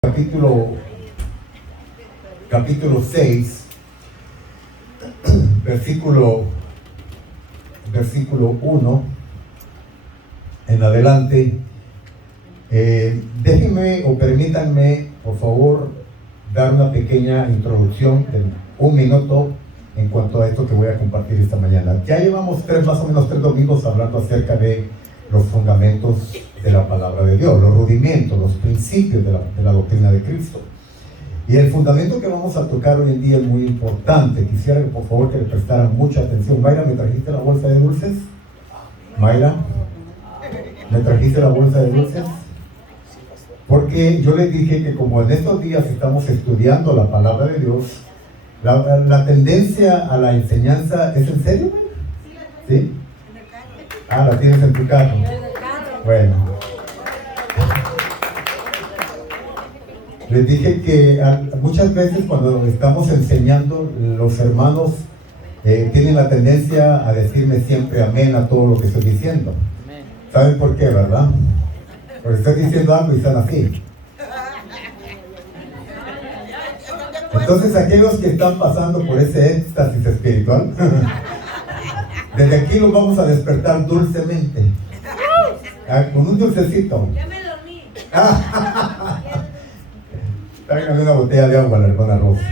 capítulo 6, versículo 1 en adelante. Déjenme o permítanme, por favor, dar una pequeña introducción de 1 minuto en cuanto a esto que voy a compartir esta mañana. Ya llevamos más o menos 3 domingos hablando acerca de los fundamentos de la palabra de Dios, los rudimentos, los principios de la doctrina de Cristo. Y el fundamento que vamos a tocar hoy en día es muy importante. Quisiera, por favor, que le prestaran mucha atención. Mayra, ¿me trajiste la bolsa de dulces? Mayra, ¿me trajiste la bolsa de dulces? Porque yo les dije que como en estos días estamos estudiando la palabra de Dios, la tendencia a la enseñanza, ¿es en serio? ¿Sí? Ah, la tienes en tu carro. Bueno. Les dije que muchas veces cuando estamos enseñando, los hermanos tienen la tendencia a decirme siempre amén a todo lo que estoy diciendo. ¿Saben por qué, verdad? Porque estoy diciendo algo y están así. Entonces, aquellos que están pasando por ese éxtasis espiritual, desde aquí los vamos a despertar dulcemente. Con un dulcecito. Ya me dormí. Tráigame una botella de agua a la hermana Rosa.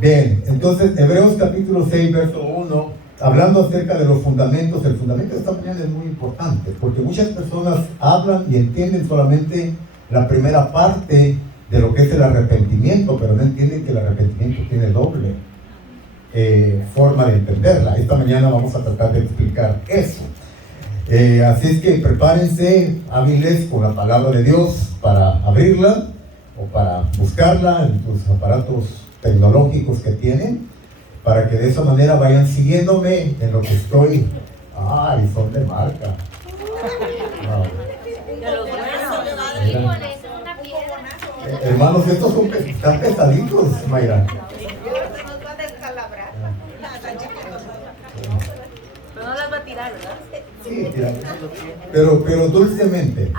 Bien, entonces Hebreos capítulo 6, verso 1, hablando acerca de los fundamentos. El fundamento de esta mañana es muy importante, porque muchas personas hablan y entienden solamente la primera parte de lo que es el arrepentimiento, pero no entienden que el arrepentimiento tiene doble forma de entenderla. Esta mañana vamos a tratar de explicar eso. Así es que prepárense hábiles con la palabra de Dios para abrirla o para buscarla en tus aparatos tecnológicos que tienen, para que de esa manera vayan siguiéndome en lo que estoy. ¡Ay, son de marca! Wow. Hermanos, estos están pesaditos, Mayra. Pero no las va a tirar, ¿verdad? Sí, tira. Pero dulcemente.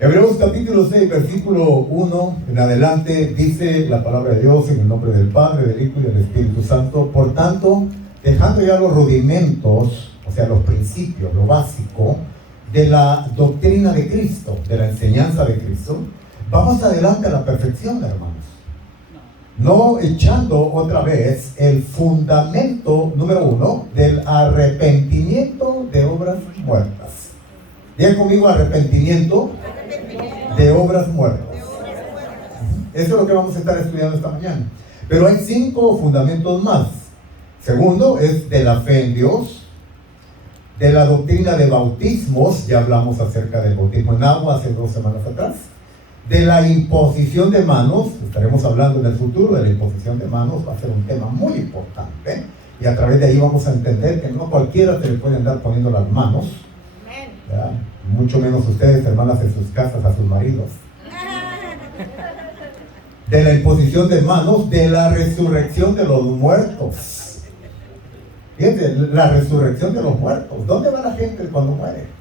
Hebreos capítulo 6, versículo 1 en adelante, dice la palabra de Dios en el nombre del Padre, del Hijo y del Espíritu Santo. Por tanto, dejando ya los rudimentos, o sea, los principios, lo básico de la doctrina de Cristo, de la enseñanza de Cristo, vamos adelante a la perfección, hermanos. No echando otra vez el fundamento número 1 del arrepentimiento de obras muertas. Digan conmigo, arrepentimiento de obras muertas. Eso es lo que vamos a estar estudiando esta mañana. Pero hay 5 fundamentos más. Segundo es de la fe en Dios, de la doctrina de bautismos. Ya hablamos acerca del bautismo en agua hace 2 semanas atrás. De la imposición de manos, estaremos hablando en el futuro de la imposición de manos, va a ser un tema muy importante, y a través de ahí vamos a entender que no cualquiera se le puede andar poniendo las manos, ¿verdad? Mucho menos ustedes, hermanas, en sus casas a sus maridos. De la imposición de manos, de la resurrección de los muertos. Fíjense, la resurrección de los muertos. ¿Dónde va la gente cuando muere?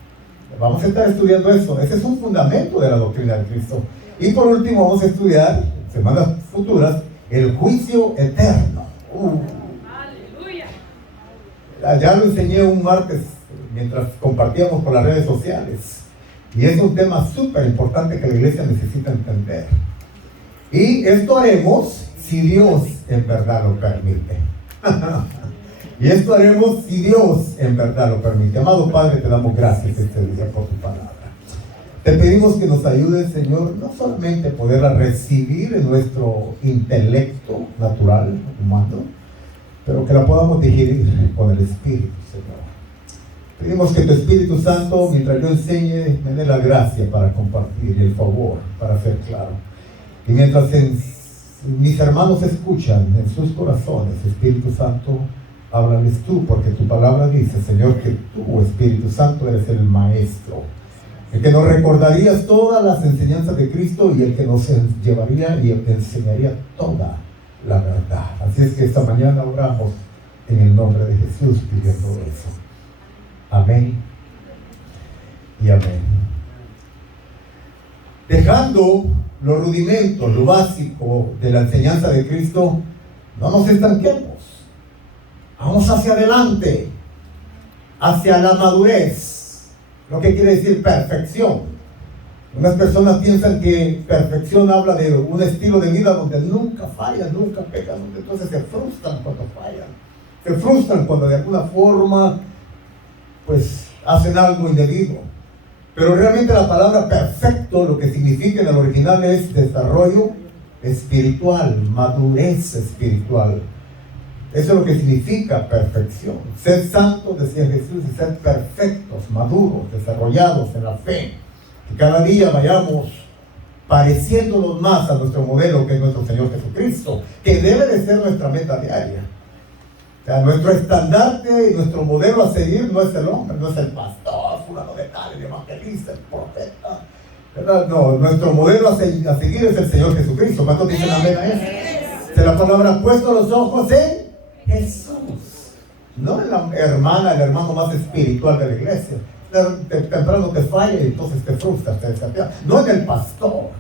Vamos a estar estudiando eso. Ese es un fundamento de la doctrina de Cristo. Y por último vamos a estudiar, semanas futuras, el juicio eterno. ¡Aleluya! Ya lo enseñé un martes mientras compartíamos por las redes sociales. Y es un tema súper importante que la iglesia necesita entender. Y esto haremos si Dios en verdad lo permite. Y esto haremos si Dios en verdad lo permite. Amado Padre, te damos gracias este día por tu palabra. Te pedimos que nos ayudes, Señor, no solamente poderla recibir en nuestro intelecto natural, humano, pero que la podamos digerir con el Espíritu, Señor. Pedimos que tu Espíritu Santo, mientras yo enseñe, me dé la gracia para compartir y el favor para ser claro. Y mientras mis hermanos escuchan en sus corazones, Espíritu Santo, háblales tú, porque tu palabra dice, Señor, que tú, Espíritu Santo, eres el Maestro, el que nos recordarías todas las enseñanzas de Cristo y el que nos llevaría y enseñaría toda la verdad. Así es que esta mañana oramos en el nombre de Jesús pidiendo eso. Amén y amén. dejando los rudimentos, lo básico de la enseñanza de Cristo, no nos estanquemos. Vamos hacia adelante, hacia la madurez, lo que quiere decir perfección. Unas personas piensan que perfección habla de un estilo de vida donde nunca fallan, nunca pecan, donde entonces se frustran cuando fallan, se frustran cuando de alguna forma pues hacen algo indebido. Pero realmente la palabra perfecto, lo que significa en el original es desarrollo espiritual, madurez espiritual. Eso es lo que significa perfección. Ser santos, decía Jesús, y ser perfectos, maduros, desarrollados en la fe. Que cada día vayamos pareciéndonos más a nuestro modelo, que es nuestro Señor Jesucristo, que debe de ser nuestra meta diaria. O sea, nuestro estandarte y nuestro modelo a seguir no es el hombre, no es el pastor, fulano de tal, el evangelista, el profeta, ¿verdad? No, nuestro modelo a seguir es el Señor Jesucristo. ¿Cuántos dicen amén a eso? De la palabra puesto los ojos en Jesús, no en la hermana, el hermano más espiritual de la iglesia. Temprano te falla y entonces te frustras, te desafías. No en el pastor,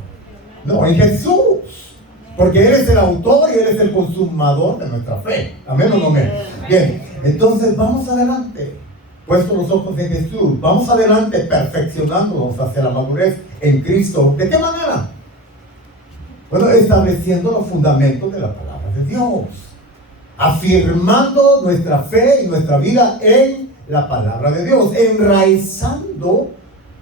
no, en Jesús, porque Él es el autor y Él es el consumador de nuestra fe. Amén o no amén. Bien, entonces vamos adelante, puestos los ojos en Jesús, vamos adelante perfeccionándonos hacia la madurez en Cristo. ¿De qué manera? Bueno, estableciendo los fundamentos de la palabra de Dios, afirmando nuestra fe y nuestra vida en la palabra de Dios, enraizando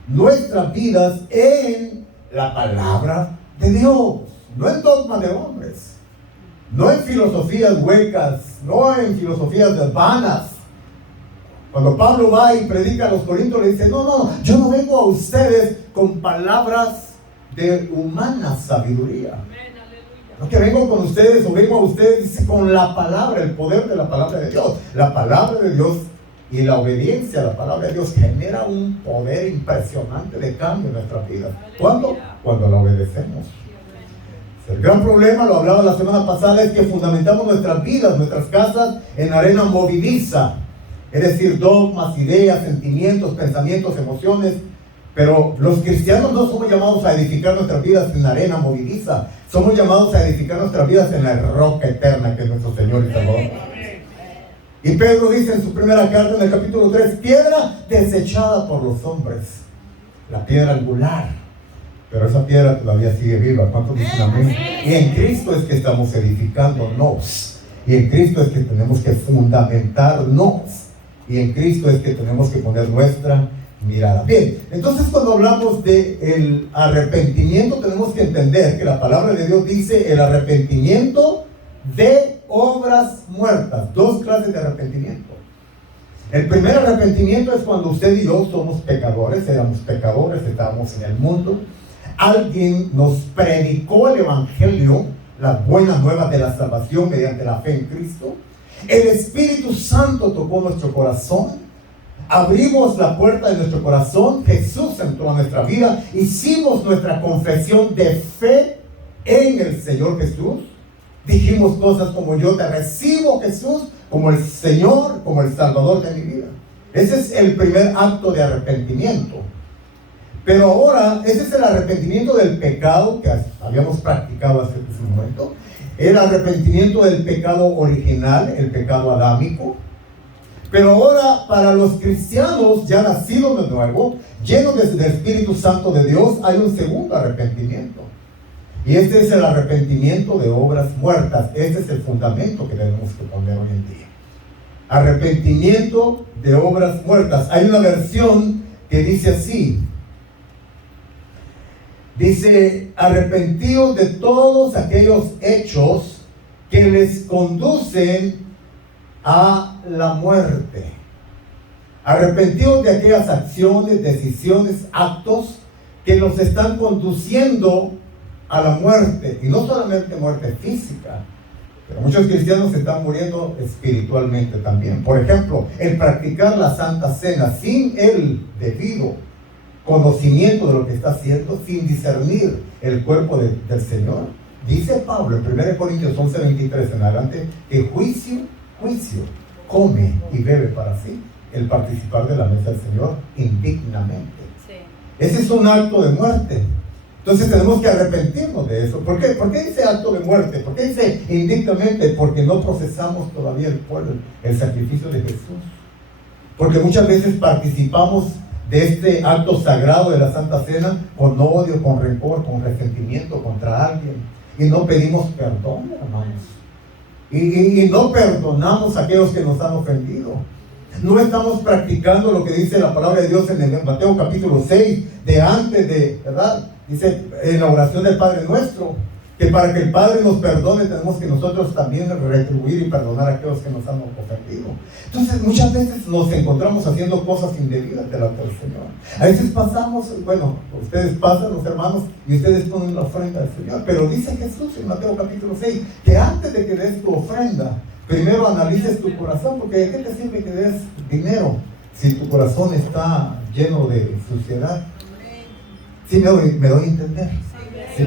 nuestras vidas en la palabra de Dios, no en dogmas de hombres, no en filosofías huecas, no en filosofías vanas. Cuando Pablo va y predica a los corintios, le dice: no, yo no vengo a ustedes con palabras de humana sabiduría. No que vengo con ustedes, o vengo a ustedes, dice, con la palabra, el poder de la palabra de Dios. La palabra de Dios y la obediencia a la palabra de Dios genera un poder impresionante de cambio en nuestras vidas. ¿Cuándo? Cuando la obedecemos. El gran problema, lo hablaba la semana pasada, es que fundamentamos nuestras vidas, nuestras casas en arena movediza. Es decir, dogmas, ideas, sentimientos, pensamientos, emociones. Pero los cristianos no somos llamados a edificar nuestras vidas en arena movediza. Somos llamados a edificar nuestras vidas en la roca eterna, que es nuestro Señor y Salvador. Y Pedro dice en su primera carta, en el capítulo 3, piedra desechada por los hombres, la piedra angular, pero esa piedra todavía sigue viva. ¿Cuántos dicen amén? Y en Cristo es que estamos edificándonos, y en Cristo es que tenemos que fundamentarnos, y en Cristo es que tenemos que poner nuestra mirada. Bien, entonces cuando hablamos del arrepentimiento, tenemos que entender que la palabra de Dios dice el arrepentimiento de obras muertas. Dos clases de arrepentimiento. El primer arrepentimiento es cuando usted y yo somos pecadores, éramos pecadores, estábamos en el mundo. Alguien nos predicó el evangelio, las buenas nuevas de la salvación mediante la fe en Cristo. El Espíritu Santo tocó nuestro corazón, abrimos la puerta de nuestro corazón, Jesús entró a nuestra vida, hicimos nuestra confesión de fe en el Señor Jesús. Dijimos cosas como: yo te recibo, Jesús, como el Señor, como el Salvador de mi vida. Ese es el primer acto de arrepentimiento. Pero ahora, ese es el arrepentimiento del pecado que habíamos practicado hace un momento. El arrepentimiento del pecado original, el pecado adámico. Pero ahora, para los cristianos ya nacidos de nuevo, llenos del Espíritu Santo de Dios, hay un segundo arrepentimiento. Y este es el arrepentimiento de obras muertas. Este es el fundamento que tenemos que poner hoy en día. Arrepentimiento de obras muertas. Hay una versión que dice así. Dice: arrepentidos de todos aquellos hechos que les conducen a la muerte. Arrepentidos de aquellas acciones, decisiones, actos que nos están conduciendo a la muerte, y no solamente muerte física, pero muchos cristianos se están muriendo espiritualmente también. Por ejemplo, el practicar la Santa Cena sin el debido conocimiento de lo que está haciendo, sin discernir el cuerpo del Señor. Dice Pablo en 1 Corintios 11:23 en adelante, que juicio come y bebe para sí el participar de la mesa del Señor indignamente. Sí. Ese es un acto de muerte. Entonces tenemos que arrepentirnos de eso. ¿Por qué? ¿Por qué dice acto de muerte? ¿Por qué dice indictamente? Porque no procesamos todavía el sacrificio de Jesús. Porque muchas veces participamos de este acto sagrado de la Santa Cena con odio, con rencor, con resentimiento contra alguien. Y no pedimos perdón, hermanos. Y no perdonamos a aquellos que nos han ofendido. No estamos practicando lo que dice la palabra de Dios en el Mateo capítulo 6, de antes de, ¿verdad? Dice en la oración del Padre Nuestro, que para que el Padre nos perdone tenemos que nosotros también retribuir y perdonar a aquellos que nos han ofendido. Entonces muchas veces nos encontramos haciendo cosas indebidas delante del Señor. A veces pasamos, bueno, ustedes pasan, los hermanos, y ustedes ponen la ofrenda al Señor. Pero dice Jesús en Mateo capítulo 6, que antes de que des tu ofrenda, primero analices tu corazón, porque ¿de qué te sirve que des dinero si tu corazón está lleno de suciedad? ¿Sí me doy a entender? ¿Sí?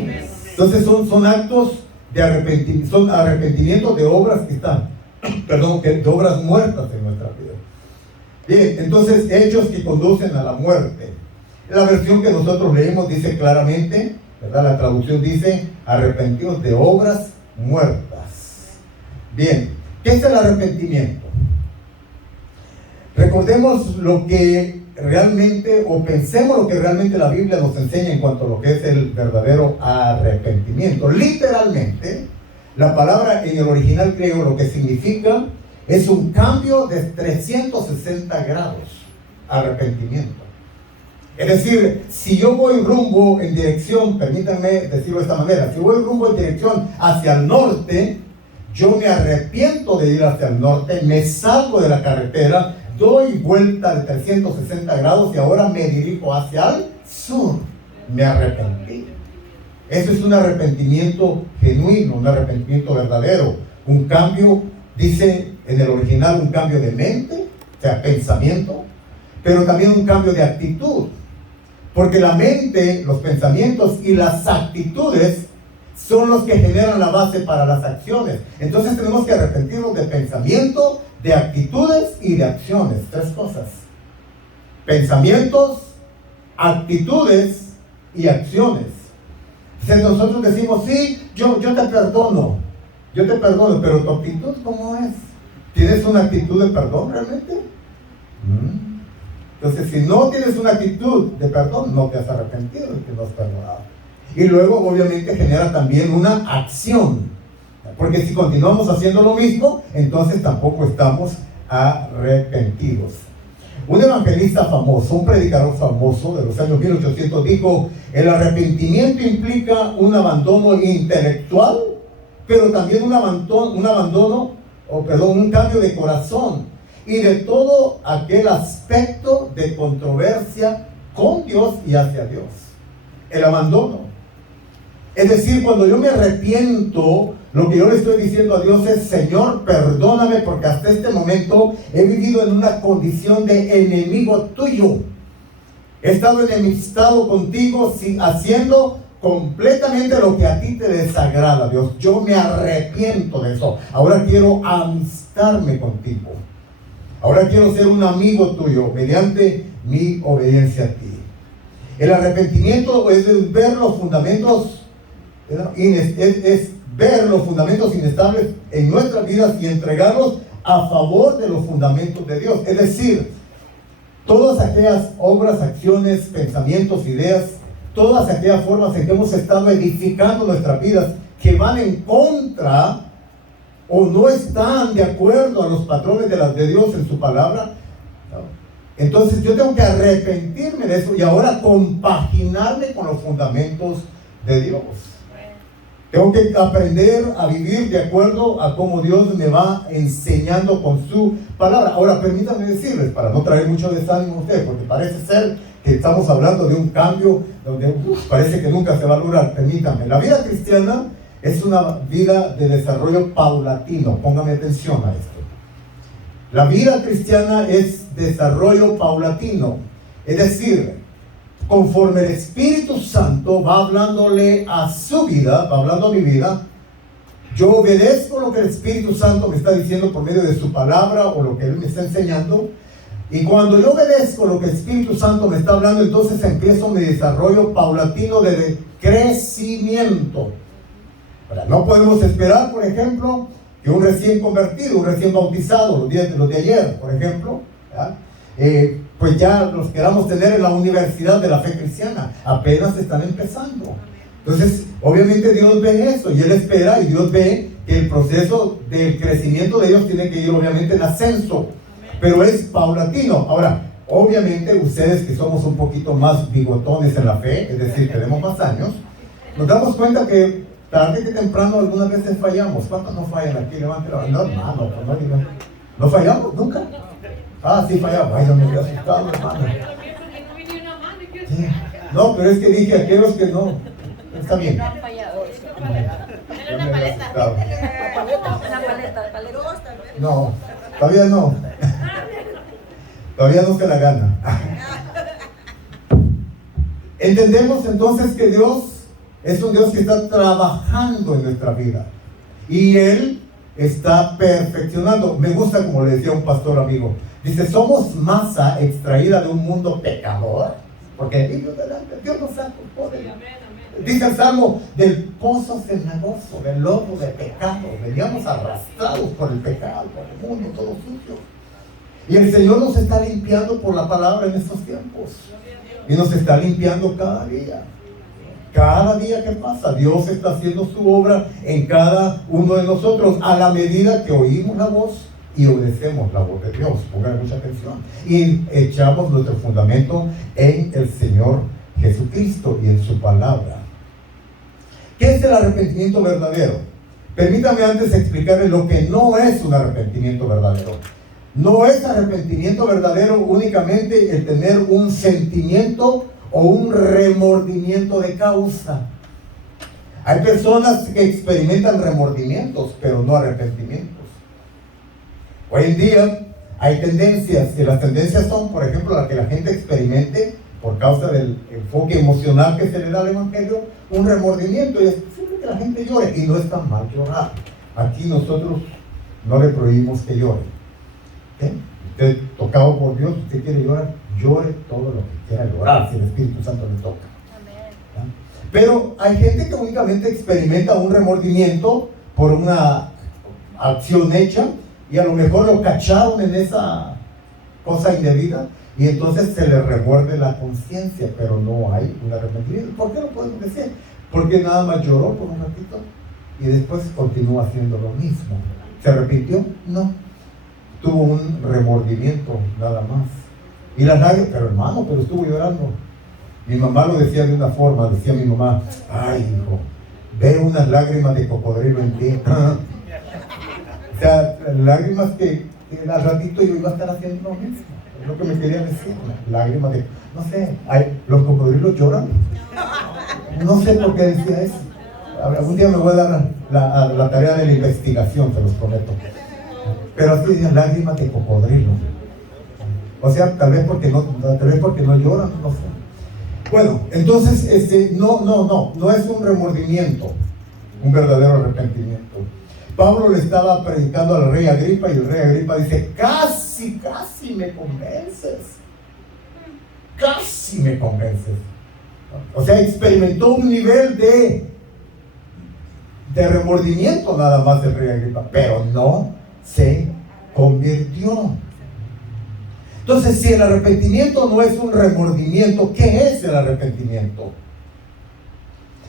Entonces son actos de arrepentimiento, son arrepentimientos de obras que están, de obras muertas en nuestra vida. Bien, entonces hechos que conducen a la muerte. La versión que nosotros leemos dice claramente, ¿verdad? La traducción dice arrepentidos de obras muertas. Bien, ¿qué es el arrepentimiento? Recordemos lo que realmente, o pensemos lo que realmente la Biblia nos enseña en cuanto a lo que es el verdadero arrepentimiento. Literalmente, la palabra en el original griego lo que significa es un cambio de 360 grados, arrepentimiento. Es decir, si yo voy rumbo en dirección, permítanme decirlo de esta manera, si voy rumbo en dirección hacia el norte, yo me arrepiento de ir hacia el norte, me salgo de la carretera, doy vuelta de 360 grados y ahora me dirijo hacia el sur. Me arrepentí. Eso es un arrepentimiento genuino, un arrepentimiento verdadero. Un cambio, dice en el original, un cambio de mente, o sea, pensamiento, pero también un cambio de actitud. Porque la mente, los pensamientos y las actitudes son los que generan la base para las acciones. Entonces tenemos que arrepentirnos de pensamiento, de actitudes y de acciones. Tres cosas: pensamientos, actitudes y acciones. Si nosotros decimos, sí, yo te perdono, pero tu actitud, ¿cómo es? ¿Tienes una actitud de perdón realmente? Entonces, si no tienes una actitud de perdón, no te has arrepentido y te no has perdonado. Y luego, obviamente, genera también una acción. Porque si continuamos haciendo lo mismo, entonces tampoco estamos arrepentidos. Un evangelista famoso, un predicador famoso de los años 1800 dijo: el arrepentimiento implica un abandono intelectual, pero también un cambio de corazón y de todo aquel aspecto de controversia con Dios y hacia Dios. El abandono. Es decir, cuando yo me arrepiento, lo que yo le estoy diciendo a Dios es: Señor, perdóname porque hasta este momento he vivido en una condición de enemigo tuyo. He estado enemistado contigo, haciendo completamente lo que a ti te desagrada, Dios. Yo me arrepiento de eso. Ahora quiero amistarme contigo. Ahora quiero ser un amigo tuyo mediante mi obediencia a ti. El arrepentimiento es ver los fundamentos, es ver los fundamentos inestables en nuestras vidas y entregarlos a favor de los fundamentos de Dios. Es decir, todas aquellas obras, acciones, pensamientos, ideas, todas aquellas formas en que hemos estado edificando nuestras vidas que van en contra o no están de acuerdo a los patrones de Dios en su palabra, entonces yo tengo que arrepentirme de eso y ahora compaginarme con los fundamentos de Dios. Tengo que aprender a vivir de acuerdo a cómo Dios me va enseñando con su palabra. Ahora, permítanme decirles, para no traer mucho desánimo a ustedes, porque parece ser que estamos hablando de un cambio donde parece que nunca se va a lograr. Permítanme, la vida cristiana es una vida de desarrollo paulatino. Póngame atención a esto. La vida cristiana es desarrollo paulatino. Es decir, conforme el Espíritu Santo va hablándole a su vida, va hablando a mi vida, yo obedezco lo que el Espíritu Santo me está diciendo por medio de su palabra o lo que Él me está enseñando. Y cuando yo obedezco lo que el Espíritu Santo me está hablando, entonces empiezo mi desarrollo paulatino de crecimiento. Ahora, no podemos esperar, por ejemplo, que un recién convertido, un recién bautizado, los de ayer, por ejemplo, pues ya los queramos tener en la universidad de la fe cristiana. Apenas están empezando. Entonces, obviamente Dios ve eso y Él espera, y Dios ve que el proceso del crecimiento de ellos tiene que ir obviamente en ascenso, pero es paulatino. Ahora, obviamente ustedes que somos un poquito más bigotones en la fe, es decir, tenemos más años, nos damos cuenta que tarde que temprano algunas veces fallamos. ¿Cuántos no fallan aquí? Levanten la mano. No, hermano, ¿no fallamos nunca? Ah, sí fallamos. Ay, no me había asustado, hermano. Sí. No, pero es que dije aquellos que no. Está bien. No han fallado. Ya me había asustado. La paleta. No, todavía no. Todavía no se la gana. Entendemos entonces que Dios es un Dios que está trabajando en nuestra vida. Y Él está perfeccionando. Me gusta como le decía un pastor amigo. Dice, somos masa extraída de un mundo pecador. Porque Dios nos sacó. Dice el Salmo, del pozo cenagoso, del lodo de pecado. Veníamos arrastrados por el pecado, por el mundo, todo sucio. Y el Señor nos está limpiando por la palabra en estos tiempos. Y nos está limpiando cada día. Cada día que pasa, Dios está haciendo su obra en cada uno de nosotros a la medida que oímos la voz y obedecemos la voz de Dios. Pongan mucha atención. Y echamos nuestro fundamento en el Señor Jesucristo y en su palabra. ¿Qué es el arrepentimiento verdadero? Permítame antes explicarles lo que no es un arrepentimiento verdadero. No es arrepentimiento verdadero únicamente el tener un sentimiento o un remordimiento de causa. Hay personas que experimentan remordimientos, pero no arrepentimientos. Hoy en día hay tendencias, y las tendencias son, por ejemplo, la que la gente experimente por causa del enfoque emocional que se le da al Evangelio, un remordimiento, y es siempre que la gente llore, y no está mal llorar. Aquí nosotros no le prohibimos que llore. Usted, tocado por Dios, usted quiere llorar, llore todo lo que quiera llorar, si el Espíritu Santo le toca. ¿Ya? Pero hay gente que únicamente experimenta un remordimiento por una acción hecha, y a lo mejor lo cacharon en esa cosa indebida, y entonces se le remuerde la conciencia, pero no hay un arrepentimiento. ¿Por qué lo podemos decir? Porque nada más lloró por un ratito y después continúa haciendo lo mismo. ¿Se arrepintió? No. Tuvo un remordimiento nada más. Y las lágrimas, pero hermano, pero estuvo llorando. Mi mamá lo decía de una forma, decía mi mamá, ay hijo, veo unas lágrimas de cocodrilo en ti. O sea, lágrimas que al ratito yo iba a estar haciendo lo mismo. Es lo que me quería decir, lágrimas de, no sé, los cocodrilos lloran. No sé por qué decía eso. Algún día me voy a dar la tarea de la investigación, se los prometo. Pero así decía, lágrimas de cocodrilo. O sea, tal vez porque no lloran, no sé. Bueno, entonces, no es un remordimiento, un verdadero arrepentimiento. Pablo le estaba predicando al rey Agripa, y el rey Agripa dice, casi me convences. Casi me convences. O sea, experimentó un nivel de remordimiento nada más del rey Agripa, pero no se convirtió. Entonces, si el arrepentimiento no es un remordimiento, ¿qué es el arrepentimiento?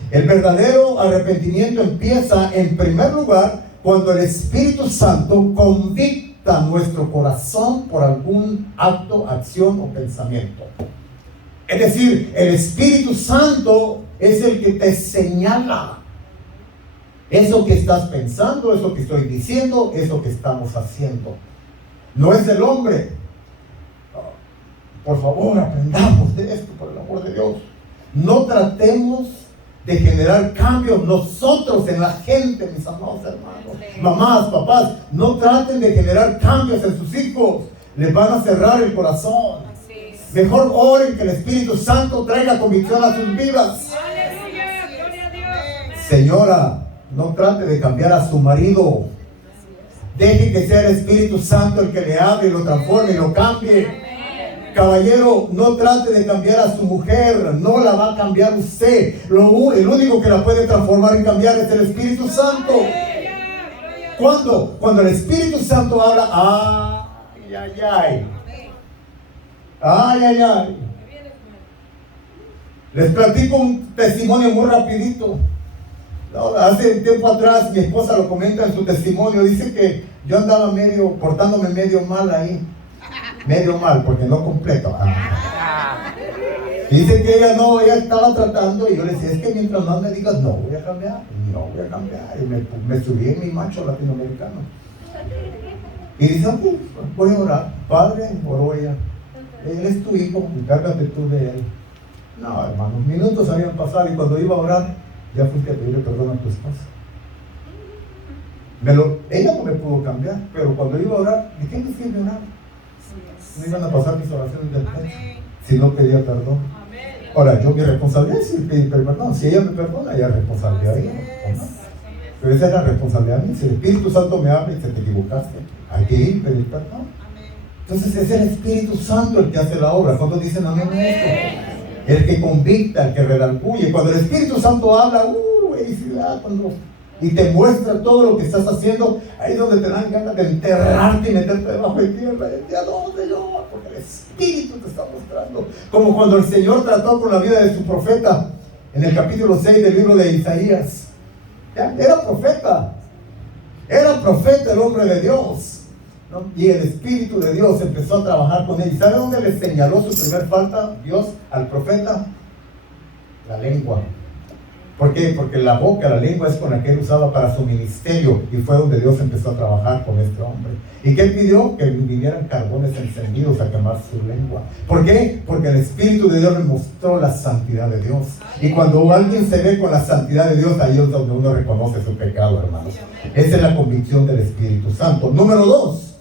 El verdadero arrepentimiento empieza en primer lugar cuando el Espíritu Santo convicta nuestro corazón por algún acto, acción o pensamiento. Es decir, el Espíritu Santo es el que te señala eso que estás pensando, eso que estoy diciendo, eso que estamos haciendo. No es del hombre. Por favor, aprendamos de esto, por el amor de Dios. No tratemos de generar cambios nosotros en la gente, mis amados hermanos. Mamás, papás, no traten de generar cambios en sus hijos. Les van a cerrar el corazón. Mejor oren que el Espíritu Santo traiga convicción a sus vidas. Señora, no trate de cambiar a su marido. Deje que sea el Espíritu Santo el que le hable y lo transforme y lo cambie. Caballero, no trate de cambiar a su mujer, no la va a cambiar usted. El único que la puede transformar y cambiar es el Espíritu Santo. ¿Cuándo? Cuando el Espíritu Santo habla, ay, ay, ay. Ay, ay, ay. Les platico un testimonio muy rapidito. No, hace un tiempo atrás mi esposa lo comenta en su testimonio. Dice que yo andaba portándome medio mal ahí. Medio mal, porque no completo. Dice que ella estaba tratando y yo le decía, es que mientras más me digas, no voy a cambiar. Y me subí en mi macho latinoamericano. Y dice, ok, voy a orar. Padre, oró ella. Él es tu hijo, encárgate tú de él. No, hermanos, minutos habían pasado y cuando iba a orar, ya fuiste a pedirle perdón a tu esposa. Ella no me pudo cambiar, pero cuando iba a orar, ¿de qué me sirve orar? No iban a pasar mis oraciones del pecho si no pedía perdón. Ahora, mi responsabilidad es pedir perdón. Si ella me perdona, ella es responsabilidad de ella, ¿no? Pero esa es la responsabilidad de mí. Si el Espíritu Santo me habla y se te equivocaste, hay que ir y pedir perdón. Entonces es el Espíritu Santo el que hace la obra. ¿Cuántos dicen amén a esto? El que convicta, el que redarguye. Cuando el Espíritu Santo habla, y te muestra todo lo que estás haciendo, ahí es donde te dan ganas de enterrarte y meterte debajo de tierra. No, Señor, porque el Espíritu te está mostrando. Como cuando el Señor trató con la vida de su profeta en el capítulo 6 del libro de Isaías. Era profeta el hombre de Dios, ¿no? Y el Espíritu de Dios empezó a trabajar con él. ¿Y sabe dónde le señaló su primer falta Dios al profeta? La lengua. ¿Por qué? Porque la lengua es con la que él usaba para su ministerio, y fue donde Dios empezó a trabajar con este hombre. ¿Y qué pidió? Que vinieran carbones encendidos a quemar su lengua. ¿Por qué? Porque el Espíritu de Dios le mostró la santidad de Dios. Y cuando alguien se ve con la santidad de Dios, ahí es donde uno reconoce su pecado, hermanos. Esa es la convicción del Espíritu Santo. Número 2.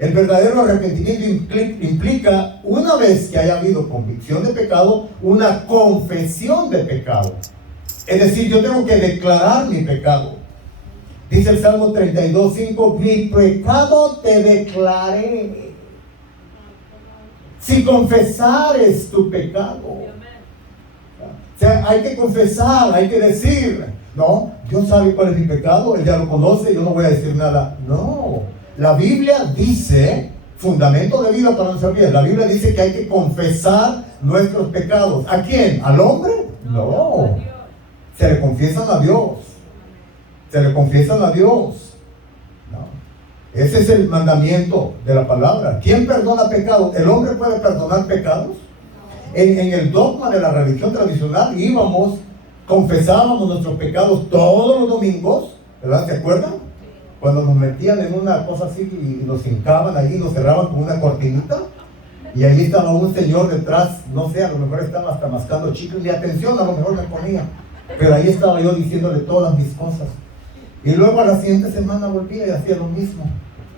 El verdadero arrepentimiento implica, una vez que haya habido convicción de pecado, una confesión de pecado. Es decir, yo tengo que declarar mi pecado. Dice el Salmo 32:5, mi pecado te declaré. Si confesares tu pecado. O sea, hay que confesar, hay que decir, no, Dios sabe cuál es mi pecado, Él ya lo conoce, yo no voy a decir nada. No, la Biblia dice, fundamento de vida para nuestra vida, la Biblia dice que hay que confesar nuestros pecados. ¿A quién? ¿Al hombre? No. Se le confiesan a Dios. Se le confiesan a Dios. No. Ese es el mandamiento de la palabra. ¿Quién perdona pecados? ¿El hombre puede perdonar pecados? En el dogma de la religión tradicional confesábamos nuestros pecados todos los domingos, ¿verdad? ¿Se acuerdan? Cuando nos metían en una cosa así y nos hincaban ahí, nos cerraban con una cortinita, y ahí estaba un señor detrás, no sé, a lo mejor estaba hasta mascando chicles, y atención, a lo mejor me ponía. Pero ahí estaba yo diciéndole todas mis cosas. Y luego a la siguiente semana volvía y hacía lo mismo.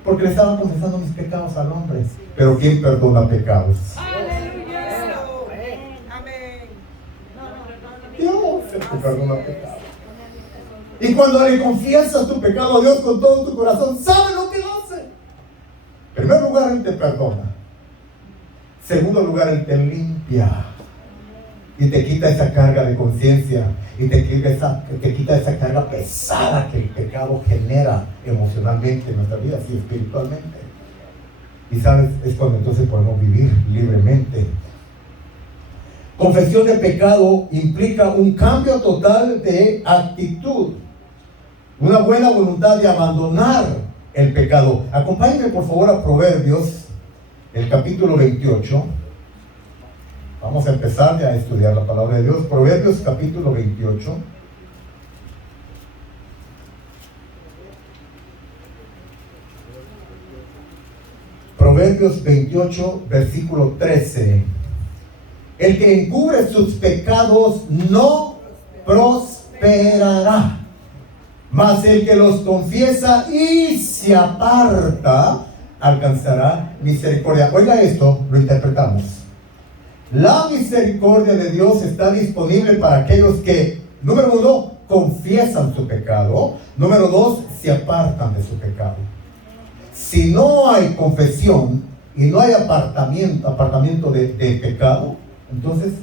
Porque le estaba confesando mis pecados al hombre. Pero ¿quién perdona pecados? ¡Aleluya! ¡Amén! Dios es el que perdona pecados. Y cuando le confiesas tu pecado a Dios con todo tu corazón, ¿sabe lo que Él hace? En primer lugar, Él te perdona. En segundo lugar, Él te limpia. Y te quita esa carga de conciencia. Y te quita esa carga pesada que el pecado genera emocionalmente en nuestra vida, y espiritualmente. Y sabes, es cuando entonces podemos vivir libremente. Confesión de pecado implica un cambio total de actitud. Una buena voluntad de abandonar el pecado. Acompáñenme por favor a Proverbios, el capítulo 28. Vamos a empezar ya a estudiar la palabra de Dios. Proverbios capítulo 28. Proverbios 28, versículo 13. El que encubre sus pecados no prosperará, mas el que los confiesa y se aparta alcanzará misericordia. Oiga esto, lo interpretamos. La misericordia de Dios está disponible para aquellos que, número 1, confiesan su pecado. Número 2, se apartan de su pecado. Si no hay confesión, y no hay apartamiento de pecado, entonces,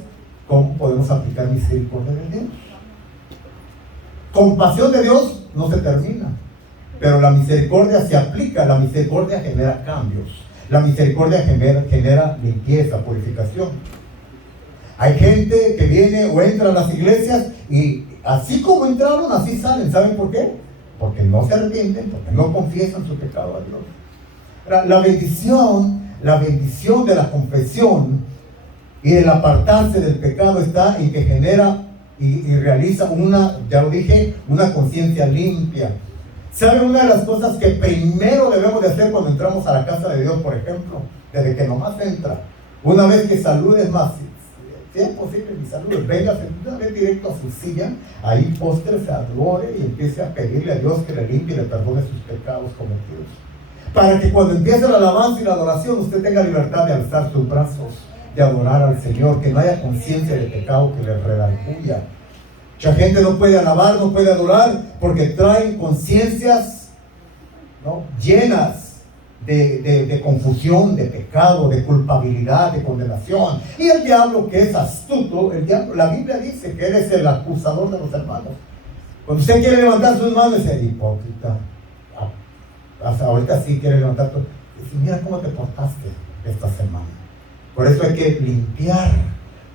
¿cómo podemos aplicar misericordia de Dios? Compasión de Dios no se termina, pero la misericordia se aplica. La misericordia genera cambios. La misericordia genera limpieza, purificación. Hay gente que viene o entra a las iglesias y así como entraron, así salen. ¿Saben por qué? Porque no se arrepienten, porque no confiesan su pecado a Dios. La bendición de la confesión y el apartarse del pecado está en que genera y realiza ya lo dije, una conciencia limpia. ¿Saben una de las cosas que primero debemos de hacer cuando entramos a la casa de Dios, por ejemplo? Desde que nomás entra, una vez que saludes más, si es posible, ni saludes, venga una vez directo a su silla, ahí póstrese, adore y empiece a pedirle a Dios que le limpie y le perdone sus pecados cometidos. Para que cuando empiece la alabanza y la adoración, usted tenga libertad de alzar sus brazos, de adorar al Señor, que no haya conciencia de pecado que le redarguya. Mucha gente no puede alabar, no puede adorar, porque traen conciencias, ¿no?, llenas de confusión, de pecado, de culpabilidad, de condenación. Y el diablo, que es astuto, la Biblia dice que él es el acusador de los hermanos. Cuando usted quiere levantar sus manos, dice: hipócrita, hasta ahorita sí quiere levantar todo. Dice: mira cómo te portaste esta semana. Por eso hay que limpiar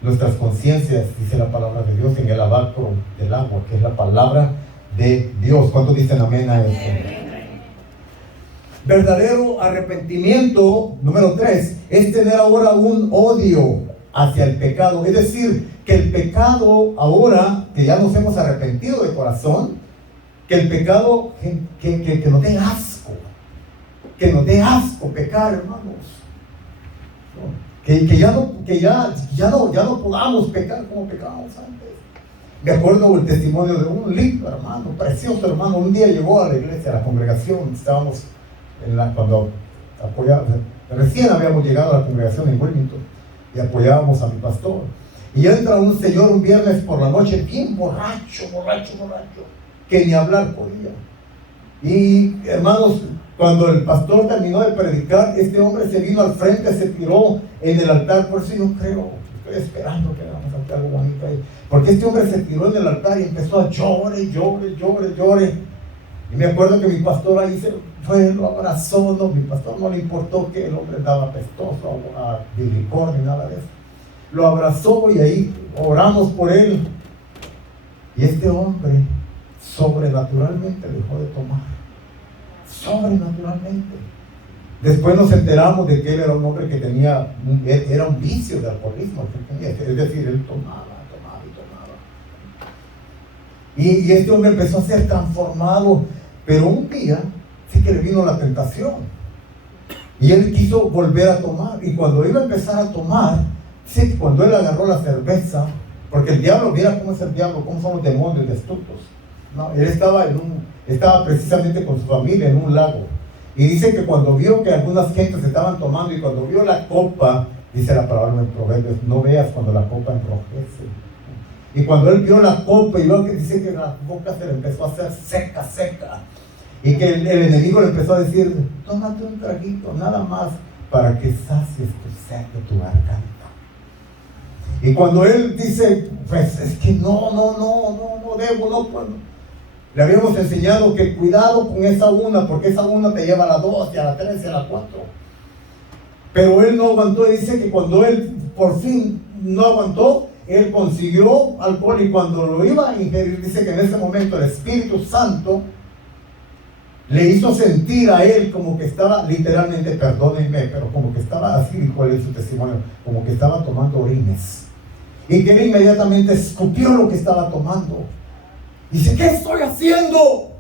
nuestras conciencias, dice la palabra de Dios, en el lavacro del agua, que es la palabra de Dios. ¿Cuántos dicen amén a eso? Verdadero arrepentimiento, número 3, es tener ahora un odio hacia el pecado. Es decir, que el pecado, ahora que ya nos hemos arrepentido de corazón, que el pecado, que nos dé asco, que nos dé asco pecar, hermanos. Que ya no podamos pecar como pecábamos antes. Me acuerdo el testimonio de un lindo hermano, precioso hermano. Un día llegó a la iglesia, a la congregación. Estábamos cuando recién habíamos llegado a la congregación en Wilmington y apoyábamos a mi pastor. Y entra un señor un viernes por la noche, bien borracho, que ni hablar podía. Y hermanos, cuando el pastor terminó de predicar, este hombre se vino al frente, se tiró en el altar. Por eso yo creo, estoy esperando que hagamos algo bonito ahí, porque este hombre se tiró en el altar y empezó a llorar. Y me acuerdo que mi pastor ahí lo abrazó. No, mi pastor no le importó que el hombre estaba apestoso a licor ni nada de eso. Lo abrazó y ahí oramos por él. Y este hombre sobrenaturalmente dejó de tomar. Sobrenaturalmente. Después nos enteramos de que él era un hombre que era un vicio de alcoholismo, es decir, él tomaba. Y este hombre empezó a ser transformado, pero un día sí que le vino la tentación y él quiso volver a tomar. Y cuando iba a empezar a tomar, sí, cuando él agarró la cerveza, porque el diablo, mira cómo es el diablo, cómo son los demonios de astutos. No, él estaba precisamente con su familia en un lago. Y dice que cuando vio que algunas gentes estaban tomando y cuando vio la copa, dice la palabra en Proverbios: no veas cuando la copa enrojece. Y cuando él vio la copa y vio que dice que la boca se le empezó a hacer seca. Y que el enemigo le empezó a decir: tómate un traguito, nada más, para que sacies tu sed de tu garganta. Y cuando él dice: pues es que no debo, no puedo. Le habíamos enseñado que cuidado con esa una, porque esa una te lleva a la 2, y a la 3, y a la 4. Pero él no aguantó, y dice que cuando él por fin no aguantó, él consiguió alcohol, y cuando lo iba a ingerir, dice que en ese momento el Espíritu Santo le hizo sentir a él como que estaba, literalmente, perdónenme, pero como que estaba, así dijo él en su testimonio, como que estaba tomando orines. Y que él inmediatamente escupió lo que estaba tomando. Dice: ¿qué estoy haciendo?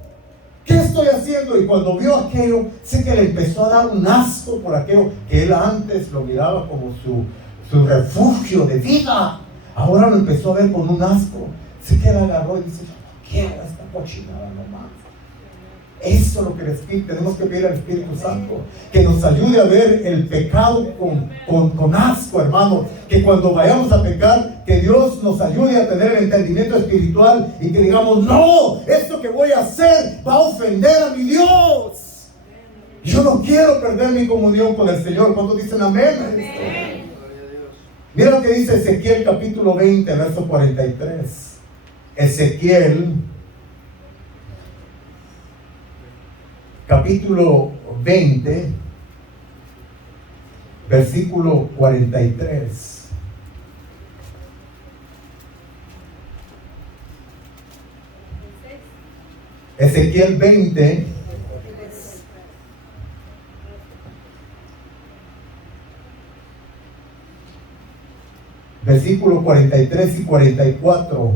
¿Qué estoy haciendo? Y cuando vio aquello, sé que le empezó a dar un asco por aquello que él antes lo miraba como su refugio de vida. Ahora lo empezó a ver con un asco. Sé que él agarró y dice: yo no quiero esta cochinada nomás. Eso es lo que tenemos que pedir al Espíritu Santo, que nos ayude a ver el pecado con asco, hermano. Que cuando vayamos a pecar, que Dios nos ayude a tener el entendimiento espiritual y que digamos: no, esto que voy a hacer va a ofender a mi Dios. Yo no quiero perder mi comunión con el Señor. ¿Cuántos dicen amén? Amén. Mira lo que dice Ezequiel capítulo 20, verso 43. Ezequiel capítulo 20, versículo 43. Ezequiel 20, versículo 43 y 44.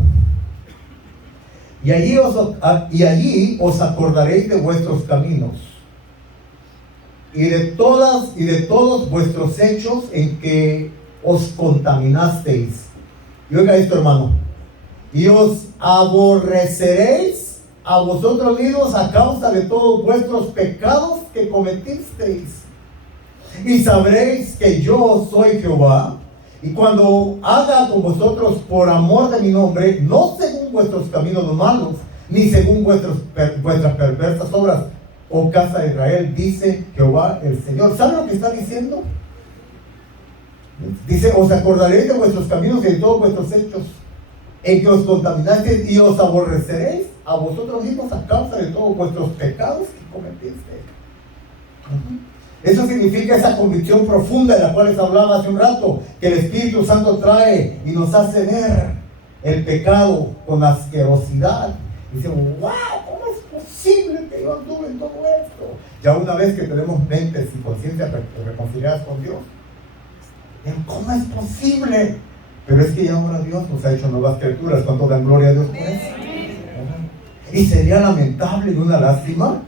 Y allí os acordaréis de vuestros caminos y de todos vuestros hechos en que os contaminasteis. Y oiga esto, hermano. Y os aborreceréis a vosotros mismos a causa de todos vuestros pecados que cometisteis. Y sabréis que yo soy Jehová. Y cuando haga con vosotros por amor de mi nombre, no según vuestros caminos malos, ni según vuestras perversas obras, oh casa de Israel, dice Jehová el Señor. ¿Sabe lo que está diciendo? Dice, os acordaréis de vuestros caminos y de todos vuestros hechos, en que os contaminasteis, y os aborreceréis a vosotros mismos a causa de todos vuestros pecados que cometisteis. Eso significa esa convicción profunda de la cual les hablaba hace un rato, que el Espíritu Santo trae y nos hace ver el pecado con asquerosidad. Y dice, wow, ¿cómo es posible que yo anduve en todo esto? Ya una vez que tenemos mentes y conciencias reconciliadas con Dios, ¿cómo es posible? Pero es que ya ahora Dios nos ha hecho nuevas criaturas. ¿Cuánto dan gloria a Dios por eso? Y sería lamentable y una lástima.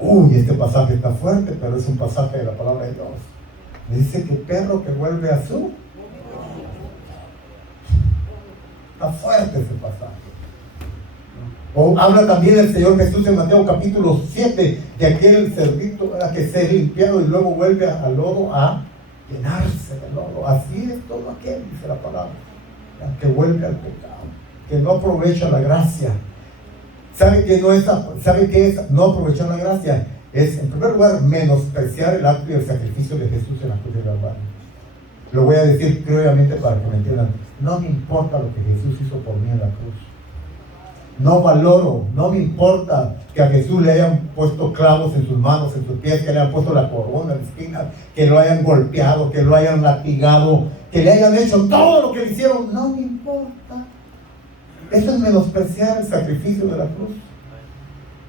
Uy, este pasaje está fuerte, pero es un pasaje de la palabra de Dios. Dice que perro que vuelve a su... Está fuerte ese pasaje. O habla también el Señor Jesús en Mateo capítulo 7, de aquel cerdito que se ha limpiado y luego vuelve al lodo a llenarse de lodo. Así es todo aquel, dice la palabra, que vuelve al pecado, que no aprovecha la gracia. ¿Sabe qué es no aprovechar la gracia? Es, en primer lugar, menospreciar el acto y el sacrificio de Jesús en la cruz de Calvario. Lo voy a decir previamente para que me entiendan. No me importa lo que Jesús hizo por mí en la cruz. No valoro, no me importa que a Jesús le hayan puesto clavos en sus manos, en sus pies, que le hayan puesto la corona de espinas, que lo hayan golpeado, que lo hayan latigado, que le hayan hecho todo lo que le hicieron. No me importa. Eso es menospreciar el sacrificio de la cruz.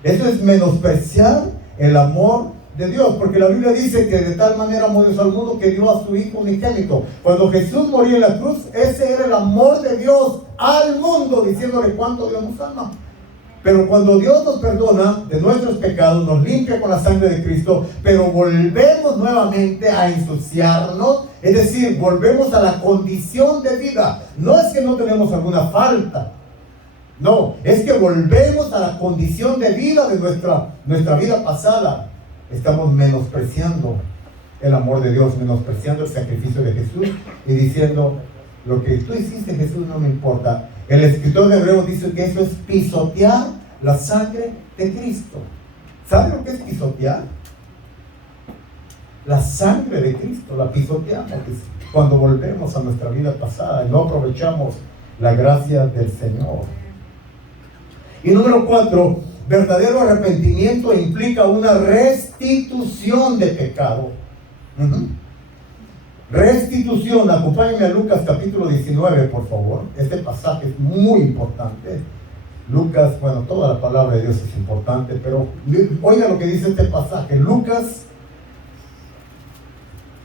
Eso es menospreciar el amor de Dios, porque la Biblia dice que de tal manera amó Dios al mundo que dio a su Hijo unigénito. Cuando Jesús moría en la cruz, ese era el amor de Dios al mundo, diciéndole cuánto Dios nos ama. Pero cuando Dios nos perdona de nuestros pecados, nos limpia con la sangre de Cristo, pero volvemos nuevamente a ensuciarnos, es decir, volvemos a la condición de vida. No es que no tenemos alguna falta, no, es que volvemos a la condición de vida de nuestra vida pasada. Estamos menospreciando el amor de Dios, menospreciando el sacrificio de Jesús y diciendo, lo que tú hiciste, Jesús, no me importa. El escritor de Hebreos dice que eso es pisotear la sangre de Cristo. ¿Sabe lo que es pisotear? La sangre de Cristo la pisoteamos cuando volvemos a nuestra vida pasada y no aprovechamos la gracia del Señor. Y número 4, verdadero arrepentimiento implica una restitución de pecado. Restitución. Acompáñenme a Lucas capítulo 19, por favor. Este pasaje es muy importante. Lucas, bueno, toda la palabra de Dios es importante, pero oiga lo que dice este pasaje. Lucas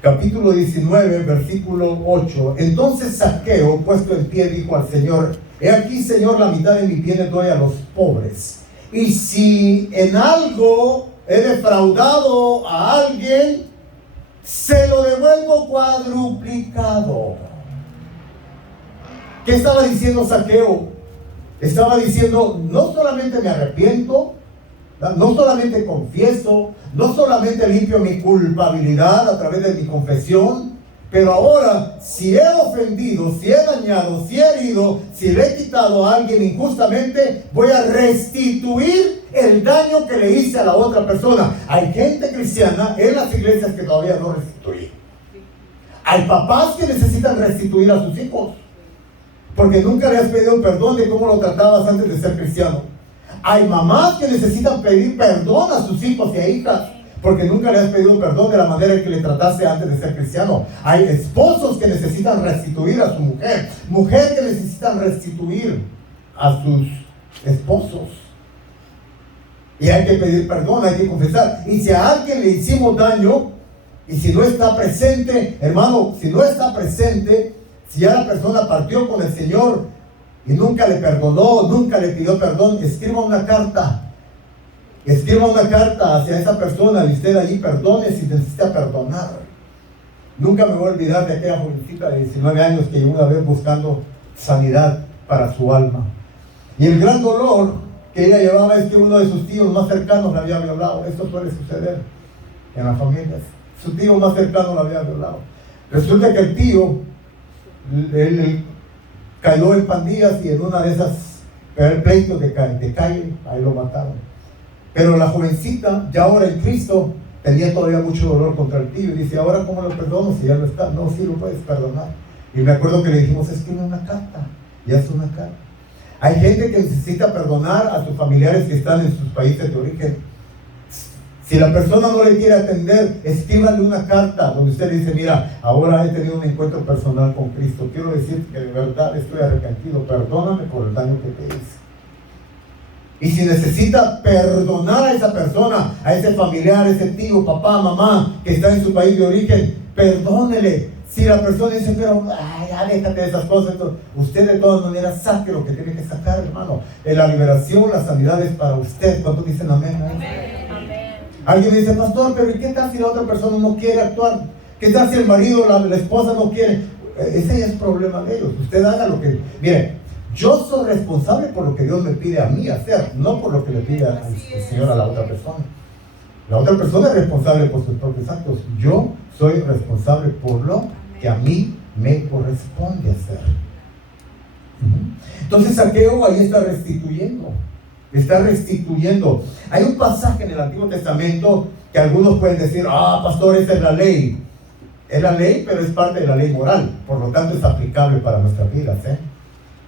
capítulo 19, versículo 8. Entonces Zaqueo, puesto en pie, dijo al Señor: he aquí, Señor, la mitad de mis bienes doy a los pobres. Y si en algo he defraudado a alguien, se lo devuelvo cuadruplicado. ¿Qué estaba diciendo Zaqueo? Estaba diciendo, no solamente me arrepiento, no solamente confieso, no solamente limpio mi culpabilidad a través de mi confesión, Pero ahora, si he ofendido, si he dañado, si he herido, si le he quitado a alguien injustamente, voy a restituir el daño que le hice a la otra persona. Hay gente cristiana en las iglesias que todavía no restituye. Hay papás que necesitan restituir a sus hijos, porque nunca le has pedido perdón de cómo lo tratabas antes de ser cristiano. Hay mamás que necesitan pedir perdón a sus hijos y a hijas, porque nunca le has pedido perdón de la manera en que le trataste antes de ser cristiano. Hay esposos que necesitan restituir a su mujer, mujeres que necesitan restituir a sus esposos. Y hay que pedir perdón, hay que confesar. Y si a alguien le hicimos daño, y si no está presente, hermano, si no está presente, si ya la persona partió con el Señor y nunca le perdonó, nunca le pidió perdón, escriba una carta. Escriba una carta hacia esa persona y usted allí perdone si necesita perdonar. Nunca me voy a olvidar de aquella jovencita de 19 años que llegó una vez buscando sanidad para su alma. Y el gran dolor que ella llevaba es que uno de sus tíos más cercanos la había violado. Esto suele suceder en las familias. Su tío más cercano la había violado. Resulta que el tío, él cayó en pandillas y en una de esas pleitos de calle, ahí lo mataron. Pero la jovencita, ya ahora en Cristo, tenía todavía mucho dolor contra el tío. Y dice, ¿ahora cómo lo perdono si ya no está? No, sí lo puedes perdonar. Y me acuerdo que le dijimos, escribe una carta. Y hace una carta. Hay gente que necesita perdonar a sus familiares que están en sus países de origen. Si la persona no le quiere atender, escríbale una carta donde usted dice, mira, ahora he tenido un encuentro personal con Cristo. Quiero decir que de verdad estoy arrepentido. Perdóname por el daño que te hice. Y si necesita perdonar a esa persona, a ese familiar, a ese tío, papá, mamá, que está en su país de origen, perdónele. Si la persona dice, pero ya déjate de esas cosas, entonces, usted de todas maneras saque lo que tiene que sacar, hermano. La liberación, la sanidad es para usted. ¿Cuántos dicen amén? Amén. Alguien dice, pastor, pero ¿y qué tal si la otra persona no quiere actuar? ¿Qué tal si el marido, la esposa no quiere? Ese ya es problema de ellos. Usted haga lo que... Mire, yo soy responsable por lo que Dios me pide a mí hacer, no por lo que le pide al Señor a la otra persona. La otra persona es responsable por sus propios actos. Yo soy responsable por lo que a mí me corresponde hacer. Entonces Zaqueo ahí está restituyendo. Está restituyendo. Hay un pasaje en el Antiguo Testamento que algunos pueden decir, pastor, esa es la ley. Es la ley, pero es parte de la ley moral. Por lo tanto es aplicable para nuestras vidas,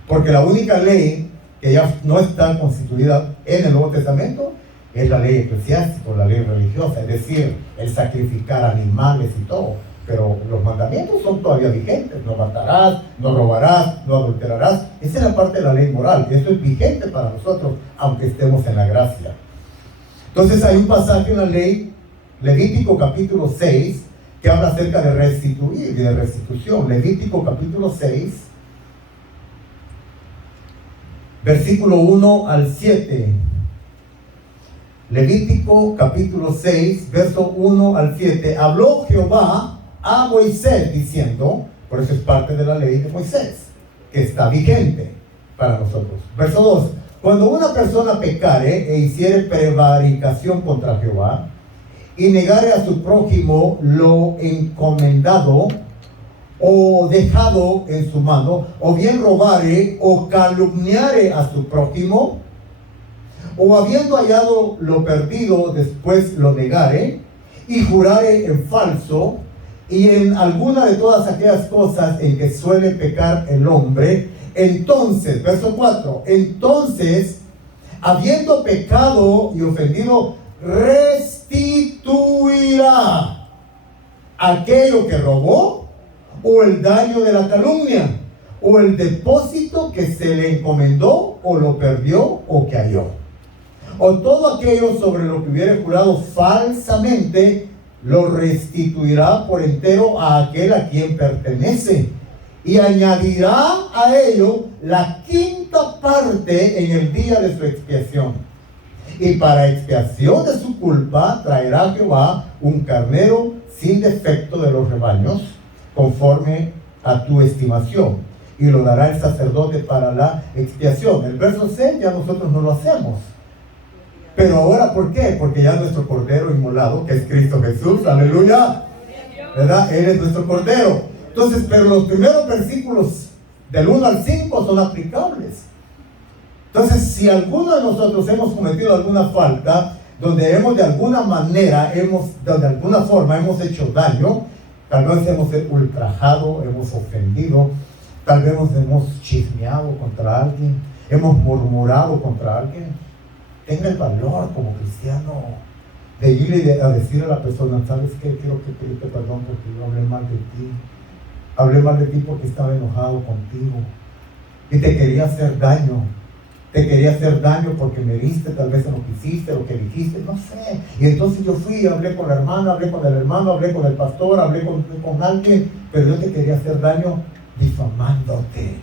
Porque la única ley que ya no está constituida en el Nuevo Testamento es la ley eclesiástica, la ley religiosa, es decir, el sacrificar animales y todo. Pero los mandamientos son todavía vigentes. No matarás, no robarás, no adulterarás. Esa es la parte de la ley moral. Y esto es vigente para nosotros, aunque estemos en la gracia. Entonces hay un pasaje en la ley, Levítico capítulo 6, que habla acerca de restituir y de restitución. Levítico capítulo 6, versículo 1 al 7. Levítico capítulo 6, verso 1 al 7. Habló Jehová a Moisés diciendo, por eso es parte de la ley de Moisés, que está vigente para nosotros. Verso 2. Cuando una persona pecare e hiciere prevaricación contra Jehová, y negare a su prójimo lo encomendado, o dejado en su mano, o bien robare o calumniare a su prójimo, o habiendo hallado lo perdido después lo negare, y jurare en falso, y en alguna de todas aquellas cosas en que suele pecar el hombre, entonces, verso 4, entonces, habiendo pecado y ofendido, restituirá aquello que robó, o el daño de la calumnia, o el depósito que se le encomendó, o lo perdió, o que halló, o todo aquello sobre lo que hubiere jurado falsamente, lo restituirá por entero a aquel a quien pertenece, y añadirá a ello la quinta parte en el día de su expiación. Y para expiación de su culpa traerá a Jehová un carnero sin defecto de los rebaños, conforme a tu estimación, y lo dará el sacerdote para la expiación. El verso 6 ya nosotros no lo hacemos. Pero ahora, ¿por qué? Porque ya nuestro Cordero inmolado, que es Cristo Jesús, aleluya, ¿verdad? Él es nuestro Cordero. Entonces, pero los primeros versículos del 1 al 5 son aplicables. Entonces, si alguno de nosotros hemos cometido alguna falta, donde de alguna manera, de alguna forma hemos hecho daño, tal vez hemos ultrajado, hemos ofendido, tal vez hemos chismeado contra alguien, hemos murmurado contra alguien, tenga el valor como cristiano de ir a decir a la persona, ¿sabes qué? Quiero que pedirte perdón porque yo hablé mal de ti. Hablé mal de ti porque estaba enojado contigo y te quería hacer daño. Te quería hacer daño porque me heriste tal vez en lo que hiciste, lo que dijiste, no sé. Y entonces yo fui, hablé con la hermana, hablé con el hermano, hablé con el pastor, hablé con alguien, pero yo te quería hacer daño difamándote.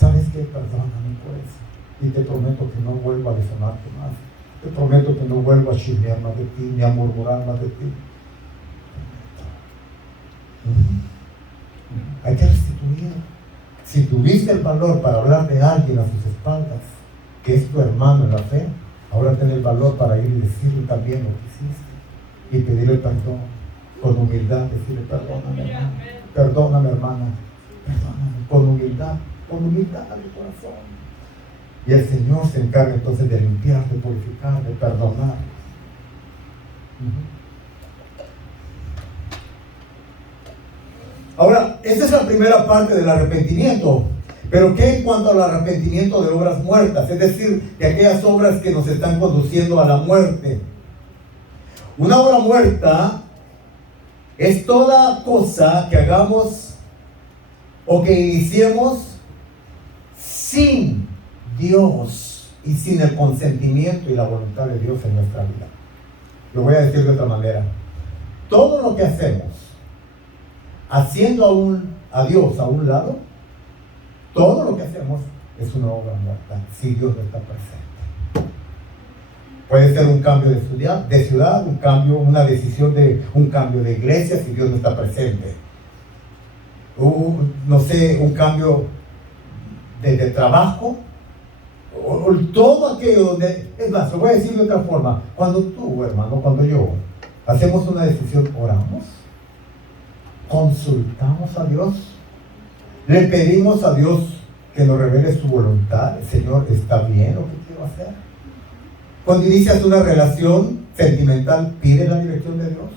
¿Sabes qué? Perdóname por eso. Y te prometo que no vuelvo a difamarte más. Te prometo que no vuelvo a chismear más de ti, ni a murmurar más de ti. Hay que restituir. Si tuviste el valor para hablar de alguien a sus espaldas, que es tu hermano en la fe, ahora ten el valor para ir y decirle también lo que hiciste y pedirle perdón con humildad, decirle perdóname hermano, perdóname hermana, perdóname, con humildad al corazón. Y el Señor se encarga entonces de limpiar, de purificar, de perdonar. Ahora, esta es la primera parte del arrepentimiento. Pero ¿qué en cuanto al arrepentimiento de obras muertas? Es decir, de aquellas obras que nos están conduciendo a la muerte. Una obra muerta es toda cosa que hagamos o que iniciemos sin Dios y sin el consentimiento y la voluntad de Dios en nuestra vida. Lo voy a decir de otra manera. Todo lo que hacemos haciendo a Dios a un lado, todo lo que hacemos es una obra muerta si Dios no está presente. Puede ser un cambio de ciudad, una decisión de un cambio de iglesia si Dios no está presente. No sé, un cambio de trabajo, o todo aquello donde, es más, lo voy a decir de otra forma, cuando tú, hermano, cuando yo hacemos una decisión, oramos, consultamos a Dios, le pedimos a Dios que nos revele su voluntad. Señor, ¿está bien lo que quiero hacer? Cuando inicias una relación sentimental, pide la dirección de Dios.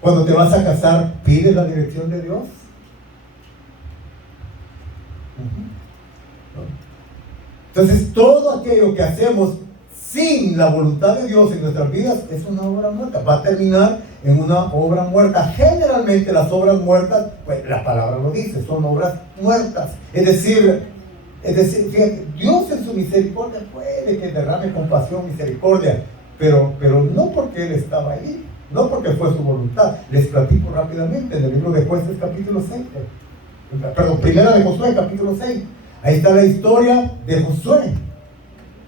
Cuando te vas a casar, pide la dirección de Dios. Entonces, todo aquello que hacemos sin la voluntad de Dios en nuestras vidas es una obra muerta. Va a terminar en una obra muerta. Generalmente las obras muertas, pues la palabra lo dice, son obras muertas. Es decir, fíjate, Dios en su misericordia puede que derrame compasión, misericordia, pero no porque Él estaba ahí, no porque fue su voluntad. Les platico rápidamente en el libro de Jueces capítulo 6, primera de Josué capítulo 6. Ahí está la historia de Josué,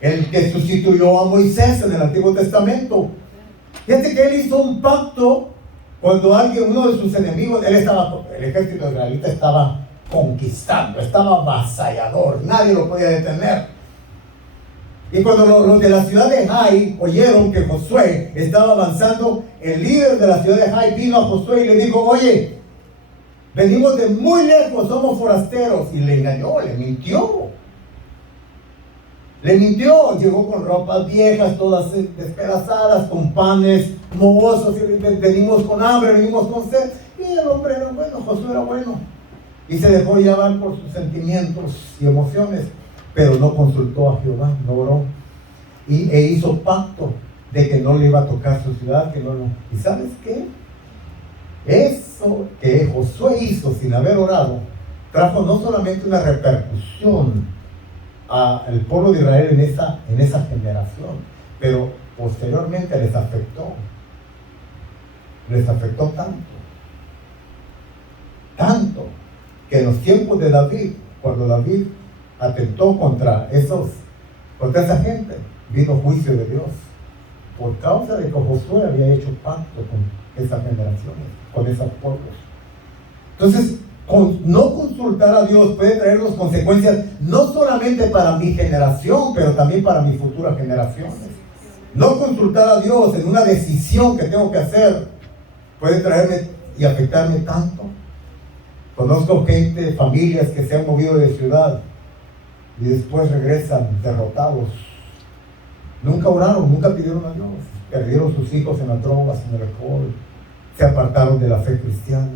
el que sustituyó a Moisés en el Antiguo Testamento. Fíjate que él hizo un pacto cuando uno de sus enemigos, el ejército israelita estaba conquistando, estaba avasallador, nadie lo podía detener. Y cuando los de la ciudad de Jai oyeron que Josué estaba avanzando, el líder de la ciudad de Jai vino a Josué y le dijo: oye, venimos de muy lejos, somos forasteros. Y le engañó, le mintió. Llegó con ropas viejas, todas despedazadas, con panes mohosos, y venimos con hambre, venimos con sed. Y el hombre era bueno, Josué era bueno. Y se dejó llevar por sus sentimientos y emociones, pero no consultó a Jehová, no oró. E hizo pacto de que no le iba a tocar su ciudad, ¿Y sabes qué? Eso que Josué hizo sin haber orado, trajo no solamente una repercusión al pueblo de Israel en esa generación, pero posteriormente les afectó tanto que en los tiempos de David, cuando David atentó contra esa gente, vino juicio de Dios por causa de que Josué había hecho pacto con esas generaciones, con esos pueblos. Entonces, no consultar a Dios puede traernos consecuencias no solamente para mi generación, pero también para mis futuras generaciones. No consultar a Dios en una decisión que tengo que hacer puede traerme y afectarme tanto. Conozco gente, familias que se han movido de ciudad y después regresan derrotados. Nunca oraron, nunca pidieron a Dios. Perdieron sus hijos en las drogas, en el alcohol. Se apartaron de la fe cristiana.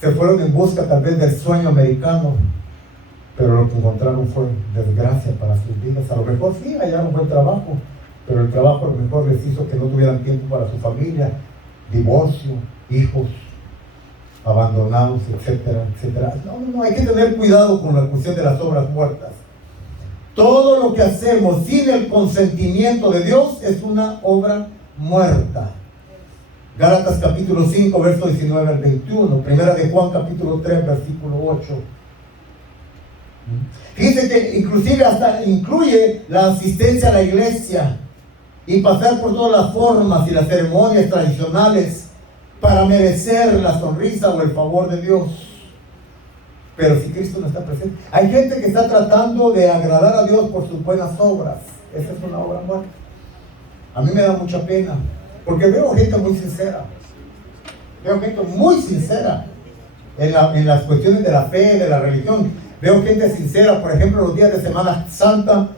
Se fueron en busca tal vez del sueño americano. Pero lo que encontraron fue desgracia para sus vidas. A lo mejor sí hallaron buen trabajo, pero el trabajo a lo mejor les hizo que no tuvieran tiempo para su familia. Divorcio, hijos abandonados, etcétera, etcétera. No, hay que tener cuidado con la cuestión de las obras muertas. Todo lo que hacemos sin el consentimiento de Dios es una obra muerta. Gálatas capítulo 5, verso 19 al 21. Primera de Juan capítulo 3, versículo 8. Dice que inclusive hasta incluye la asistencia a la iglesia y pasar por todas las formas y las ceremonias tradicionales para merecer la sonrisa o el favor de Dios. Pero si Cristo no está presente, hay gente que está tratando de agradar a Dios por sus buenas obras. Esa es una obra muerta. A mí me da mucha pena, porque veo gente muy sincera. Veo gente muy sincera en las cuestiones de la fe, de la religión. Veo gente sincera, por ejemplo, los días de Semana Santa.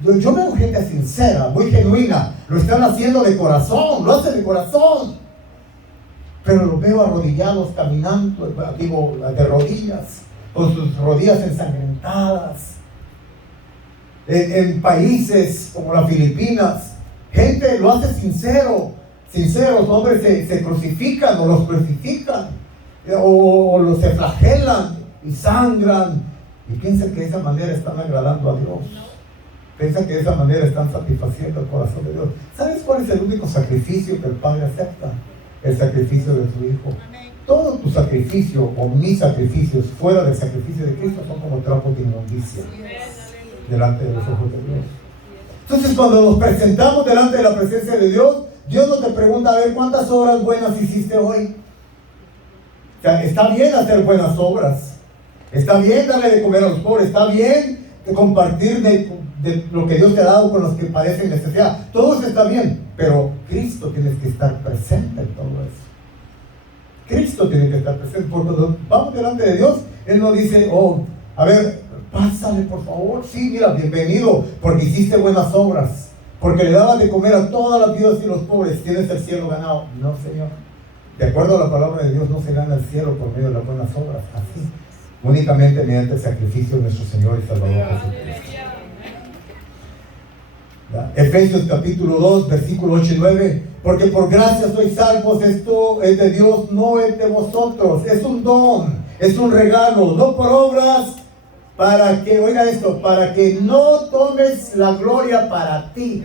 Yo veo gente sincera, muy genuina. Lo están haciendo de corazón, lo hacen de corazón. Pero los veo arrodillados, caminando, digo, de rodillas, con sus rodillas ensangrentadas. En países como las Filipinas, gente lo hace sincero. Sinceros, hombres se crucifican o los crucifican, o los se flagelan y sangran. Y piensan que de esa manera están agradando a Dios. Piensan que de esa manera están satisfaciendo el corazón de Dios. ¿Sabes cuál es el único sacrificio que el Padre acepta? El sacrificio de su Hijo. Todo tu sacrificio o mis sacrificios fuera del sacrificio de Cristo son como trapos de inmundicia delante de los ojos de Dios. Entonces, cuando nos presentamos delante de la presencia de Dios, Dios no te pregunta, a ver, ¿cuántas obras buenas hiciste hoy? O sea, está bien hacer buenas obras. Está bien darle de comer a los pobres. Está bien compartir de lo que Dios te ha dado con los que padecen necesidad. Todo eso está bien, pero Cristo tiene que estar presente en todo eso. Cristo tiene que estar presente, porque cuando vamos delante de Dios, Él no dice, a ver, pásale por favor, sí, mira, bienvenido, porque hiciste buenas obras, porque le dabas de comer a todas las viudas y los pobres, tienes el cielo ganado. No, Señor, de acuerdo a la palabra de Dios, no se gana el cielo por medio de las buenas obras, así, únicamente mediante el sacrificio de nuestro Señor y Salvador Jesucristo. Efesios capítulo 2, versículo 8 y 9. Porque por gracia sois salvos, esto es de Dios, no es de vosotros, es un don, es un regalo, no por obras, para que, oiga esto, para que no tomes la gloria para ti.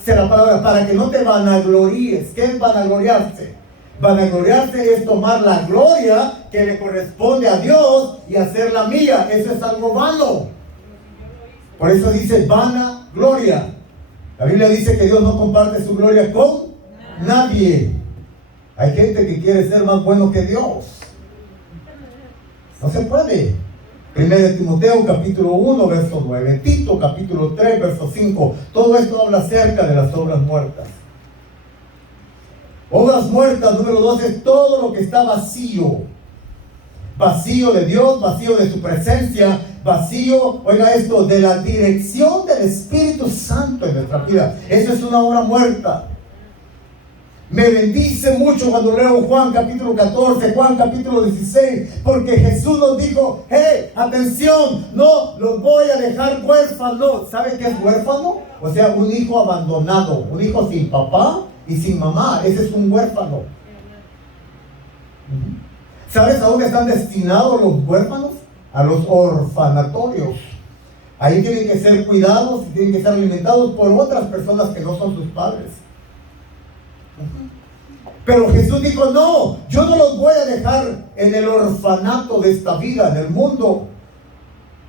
Esa es la palabra, para que no te vanagloríes. ¿Qué es vanagloriarse? Vanagloriarse es tomar la gloria que le corresponde a Dios y hacerla mía. Eso es algo vano. Por eso dice vanagloria. La Biblia dice que Dios no comparte su gloria con nadie. Hay gente que quiere ser más bueno que Dios. No se puede. 1 Timoteo capítulo 1 verso 9, Tito capítulo 3 verso 5. Todo esto habla acerca de las obras muertas. Obras muertas, número 2, es todo lo que está vacío. Vacío de Dios, vacío de su presencia, vacío, oiga esto, de la dirección del Espíritu Santo en nuestra vida. Eso es una obra muerta. Me bendice mucho cuando leo Juan capítulo 14, Juan capítulo 16, porque Jesús nos dijo, hey, atención, no los voy a dejar huérfanos. ¿Sabe qué es huérfano? O sea, un hijo abandonado, un hijo sin papá y sin mamá. Ese es un huérfano. ¿Sabes a dónde están destinados los huérfanos? A los orfanatorios. Ahí tienen que ser cuidados y tienen que ser alimentados por otras personas que no son sus padres. Pero Jesús dijo, no, yo no los voy a dejar en el orfanato de esta vida, en el mundo.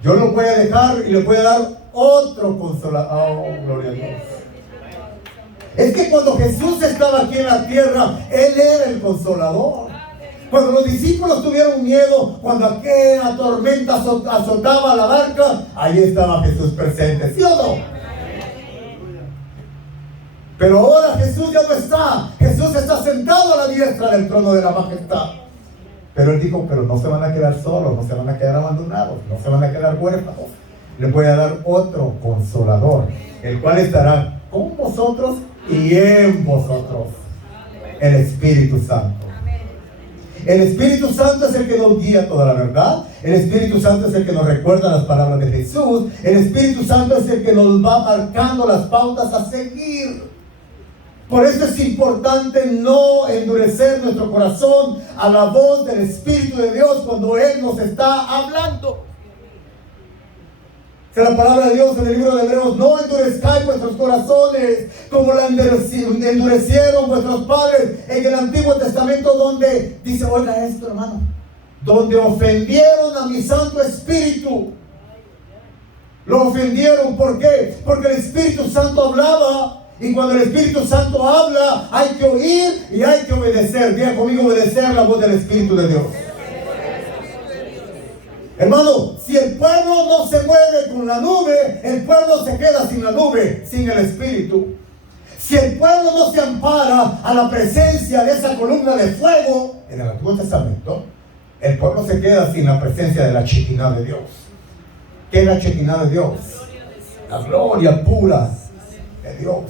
Yo los voy a dejar y les voy a dar otro consolador. Oh, gloria a Dios. Es que cuando Jesús estaba aquí en la tierra, Él era el consolador. Cuando los discípulos tuvieron miedo, cuando aquella tormenta azotaba la barca, ahí estaba Jesús presente, ¿sí o no? Pero ahora Jesús ya no está. Jesús está sentado a la diestra del trono de la majestad. Pero Él dijo, pero no se van a quedar solos, no se van a quedar abandonados, no se van a quedar huérfanos. Les voy a dar otro consolador, el cual estará con vosotros y en vosotros, el Espíritu Santo. El Espíritu Santo es el que nos guía toda la verdad. El Espíritu Santo es el que nos recuerda las palabras de Jesús. El Espíritu Santo es el que nos va marcando las pautas a seguir. Por eso es importante no endurecer nuestro corazón a la voz del Espíritu de Dios cuando Él nos está hablando. Que la palabra de Dios en el libro de Hebreos: no endurezcáis vuestros corazones como la endurecieron vuestros padres en el Antiguo Testamento, donde dice, oiga esto, hermano, donde ofendieron a mi Santo Espíritu. Lo ofendieron, ¿por qué? Porque el Espíritu Santo hablaba. Y cuando el Espíritu Santo habla, hay que oír y hay que obedecer. Diga conmigo: obedecer la voz del Espíritu de Dios. Hermano, si el pueblo no se mueve con la nube, el pueblo se queda sin la nube, sin el Espíritu. Si el pueblo no se ampara a la presencia de esa columna de fuego en el Antiguo Testamento, el pueblo se queda sin la presencia de la Shekinah de Dios. ¿Qué es la Shekinah de Dios? La gloria pura de Dios.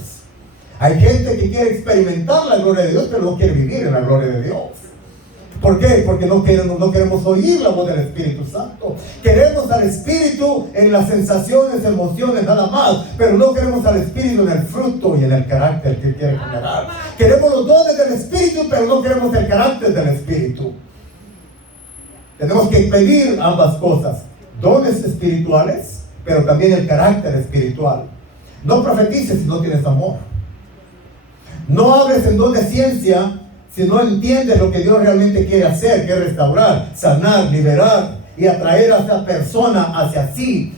Hay gente que quiere experimentar la gloria de Dios, pero no quiere vivir en la gloria de Dios. ¿Por qué? Porque no queremos oír la voz del Espíritu Santo. Queremos al Espíritu en las sensaciones, emociones, nada más. Pero no queremos al Espíritu en el fruto y en el carácter que quiere generar. Queremos los dones del Espíritu, pero no queremos el carácter del Espíritu. Tenemos que pedir ambas cosas: dones espirituales, pero también el carácter espiritual. No profetices si no tienes amor. No hables en don de ciencia si no entiendes lo que Dios realmente quiere hacer, que es restaurar, sanar, liberar y atraer a esa persona hacia sí.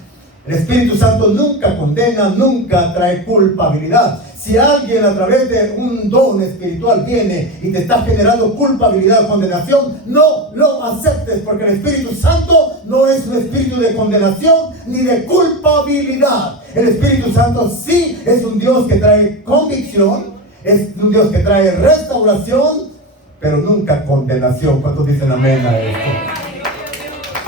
El Espíritu Santo nunca condena, nunca trae culpabilidad. Si alguien a través de un don espiritual viene y te está generando culpabilidad o condenación, no lo aceptes, porque el Espíritu Santo no es un espíritu de condenación ni de culpabilidad. El Espíritu Santo sí es un Dios que trae convicción, es un Dios que trae restauración, pero nunca condenación. ¿Cuántos dicen amén a esto?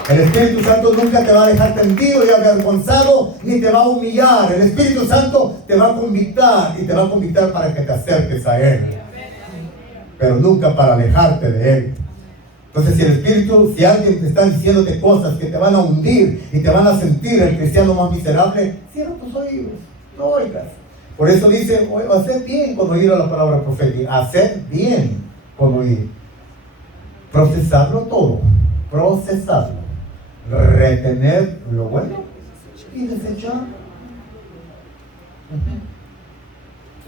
El Espíritu Santo nunca te va a dejar tendido y avergonzado, ni te va a humillar. El Espíritu Santo te va a convictar, y te va a convictar para que te acerques a Él, pero nunca para alejarte de Él. Entonces, si alguien te está diciéndote cosas que te van a hundir y te van a sentir el cristiano más miserable, cierra tus oídos, no oigas. Por eso dice, haced bien con oír a la palabra profética. Haced bien con oír. Procesadlo todo. Procesadlo. Retener lo bueno y desechar.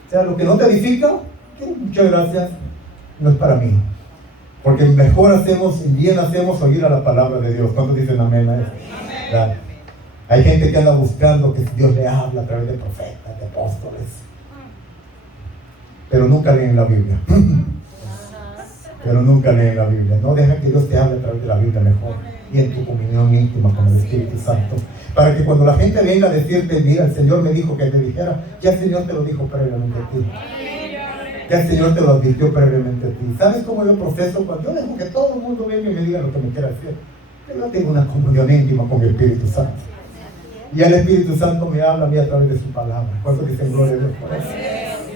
O sea, lo que no te edifica, muchas gracias, no es para mí. Porque mejor hacemos y bien hacemos oír a la palabra de Dios. ¿Cuántos dicen amén a eso? Amén. Hay gente que anda buscando que Dios le habla a través de profetas, de apóstoles, pero nunca leen la Biblia. Pero nunca leen la Biblia. No, deja que Dios te hable a través de la Biblia mejor, y en tu comunión íntima con el Espíritu Santo, para que cuando la gente venga a decirte, mira, el Señor me dijo que te dijera, ya el Señor te lo dijo previamente a ti. Ya el Señor te lo advirtió previamente a ti. ¿Sabes cómo yo proceso? Cuando yo dejo que todo el mundo venga y me diga lo que me quiera decir, yo tengo una comunión íntima con el Espíritu Santo. Y el Espíritu Santo me habla a mí a través de su palabra. ¿Cuántos dicen gloria a Dios por eso?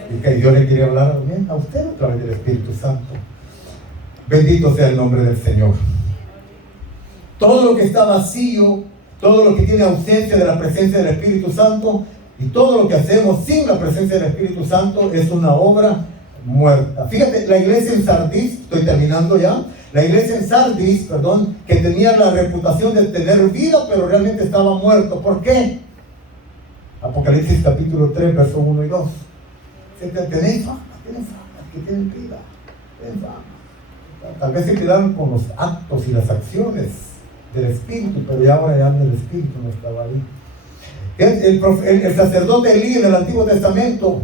Y que Dios le quiere hablar también a usted a través del Espíritu Santo. Bendito sea el nombre del Señor. Todo lo que está vacío, todo lo que tiene ausencia de la presencia del Espíritu Santo, y todo lo que hacemos sin la presencia del Espíritu Santo, es una obra muerta. Fíjate, la iglesia en Sardis, estoy terminando ya. La iglesia en Sardis, que tenía la reputación de tener vida, pero realmente estaba muerto. ¿Por qué? Apocalipsis capítulo 3, verso 1 y 2. Tenéis fama, que tienen vida, tienen fama. Tal vez se quedaron con los actos y las acciones del Espíritu, pero ya ahora ya el Espíritu no estaba ahí. El sacerdote Elí en el Antiguo Testamento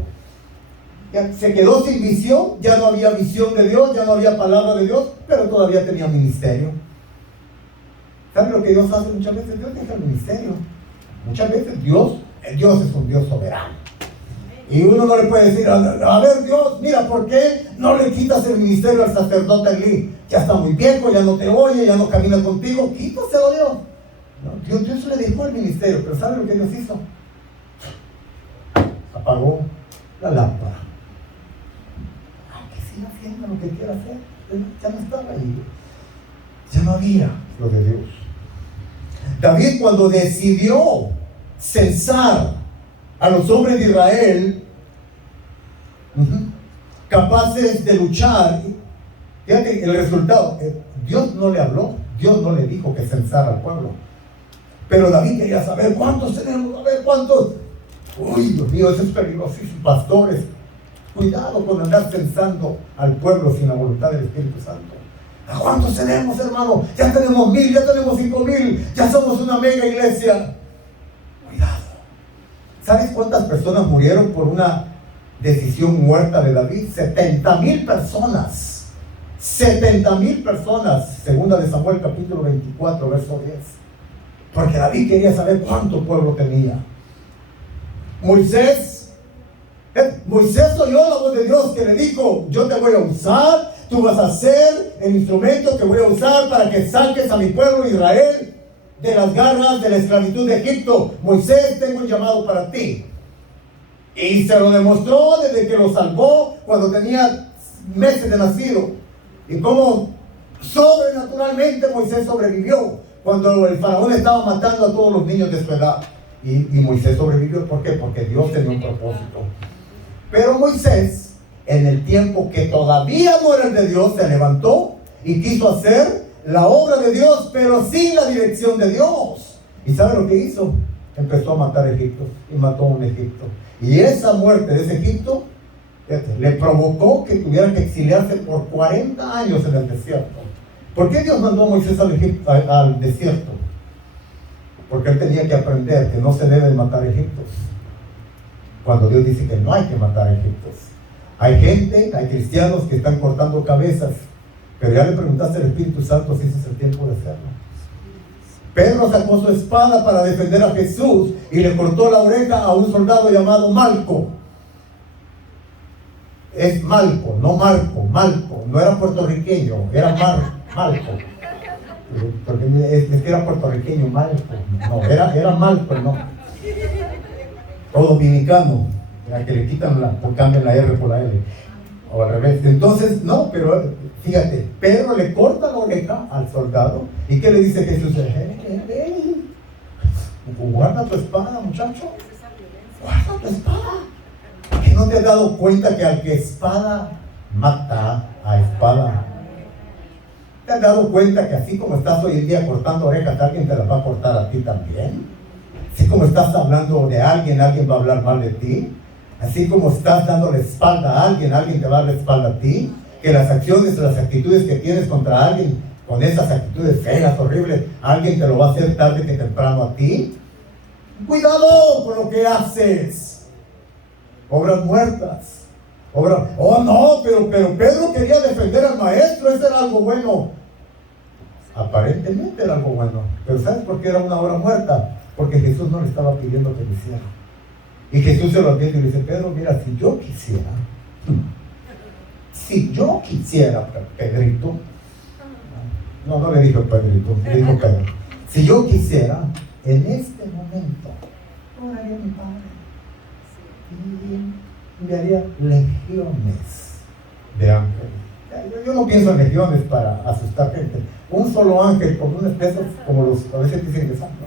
ya se quedó sin visión, ya no había visión de Dios, ya no había palabra de Dios, pero todavía tenía ministerio. ¿Saben lo que Dios hace muchas veces? Dios deja el ministerio. Muchas veces Dios es un Dios soberano. Y uno no le puede decir, a ver Dios, mira, ¿por qué no le quitas el ministerio al sacerdote Elí? Ya está muy viejo, ya no te oye, ya no camina contigo, quítaselo Dios. No, Dios le dejó el ministerio, pero ¿sabe lo que Dios hizo? Apagó la lámpara. Que siga haciendo lo que quiera hacer. Ya no estaba ahí. Ya no había lo de Dios. David, cuando decidió censar a los hombres de Israel, capaces de luchar, fíjate el resultado. Dios no le habló, Dios no le dijo que censara al pueblo, pero David quería saber cuántos tenemos, a ver cuántos. Uy, Dios mío, eso es peligrosísimo. Pastores, cuidado con andar censando al pueblo sin la voluntad del Espíritu Santo. ¿A cuántos tenemos, hermano? Ya tenemos 1000, ya tenemos 5000, ya somos una mega iglesia. Cuidado. ¿Sabes cuántas personas murieron por una decisión muerta de David? 70,000 personas. 70,000 personas. Segunda de Samuel, capítulo 24, verso 10. Porque David quería saber cuánto pueblo tenía. Moisés oyó la voz de Dios que le dijo: yo te voy a usar, tú vas a ser el instrumento que voy a usar para que saques a mi pueblo Israel de las garras de la esclavitud de Egipto. Moisés, tengo un llamado para ti. Y se lo demostró desde que lo salvó cuando tenía meses de nacido. Y cómo sobrenaturalmente Moisés sobrevivió cuando el faraón estaba matando a todos los niños de su edad. Y Moisés sobrevivió. ¿Por qué? Porque Dios tenía un propósito. Pero Moisés, en el tiempo que todavía no era el de Dios, se levantó y quiso hacer la obra de Dios, pero sin la dirección de Dios. ¿Y sabe lo que hizo? Empezó a matar egipcios y mató a un egipcio. Y esa muerte de ese Egipto le provocó que tuviera que exiliarse por 40 años en el desierto. ¿Por qué Dios mandó a Moisés al desierto? Porque él tenía que aprender que no se debe matar egipcios. Cuando Dios dice que no hay que matar egipcios. Hay gente, hay cristianos que están cortando cabezas, pero ya le preguntaste al Espíritu Santo si ese es el tiempo de hacerlo. Pedro sacó su espada para defender a Jesús y le cortó la oreja a un soldado llamado Malco. Es Malco, no Marco, Malco. No era puertorriqueño, era Malco. Porque es que era puertorriqueño, Malco. No, era Malco, no. O dominicano, que le quitan cambian la R por la L. O al revés. Entonces, no, pero fíjate, Pedro le corta la oreja al soldado. ¿Y qué le dice Jesús? Guarda tu espada, muchacho. Guarda tu espada. ¿Que no te has dado cuenta que al que espada mata a espada? ¿Te has dado cuenta que así como estás hoy en día cortando orejas, alguien te las va a cortar a ti también? Así como estás hablando de alguien, alguien va a hablar mal de ti. Así como estás dando la espalda a alguien, alguien te va a dar la espalda a ti. Que las acciones, las actitudes que tienes contra alguien, con esas actitudes feas, horribles, alguien te lo va a hacer tarde que temprano a ti. Cuidado con lo que haces. Obras muertas. Oh no, pero Pedro quería defender al maestro, eso era algo bueno. Aparentemente era algo bueno. Pero ¿sabes por qué era una obra muerta? Porque Jesús no le estaba pidiendo que lo hiciera. Y Jesús se lo advierte y le dice: Pedro, mira, si yo quisiera, Pedrito, no le dijo Pedrito, le dijo Pedro, si yo quisiera, en este momento, oraría a mi Padre y enviaría legiones de ángeles. Yo no pienso en legiones para asustar gente. Un solo ángel con una especie, como los a veces dicen que son, ¿no?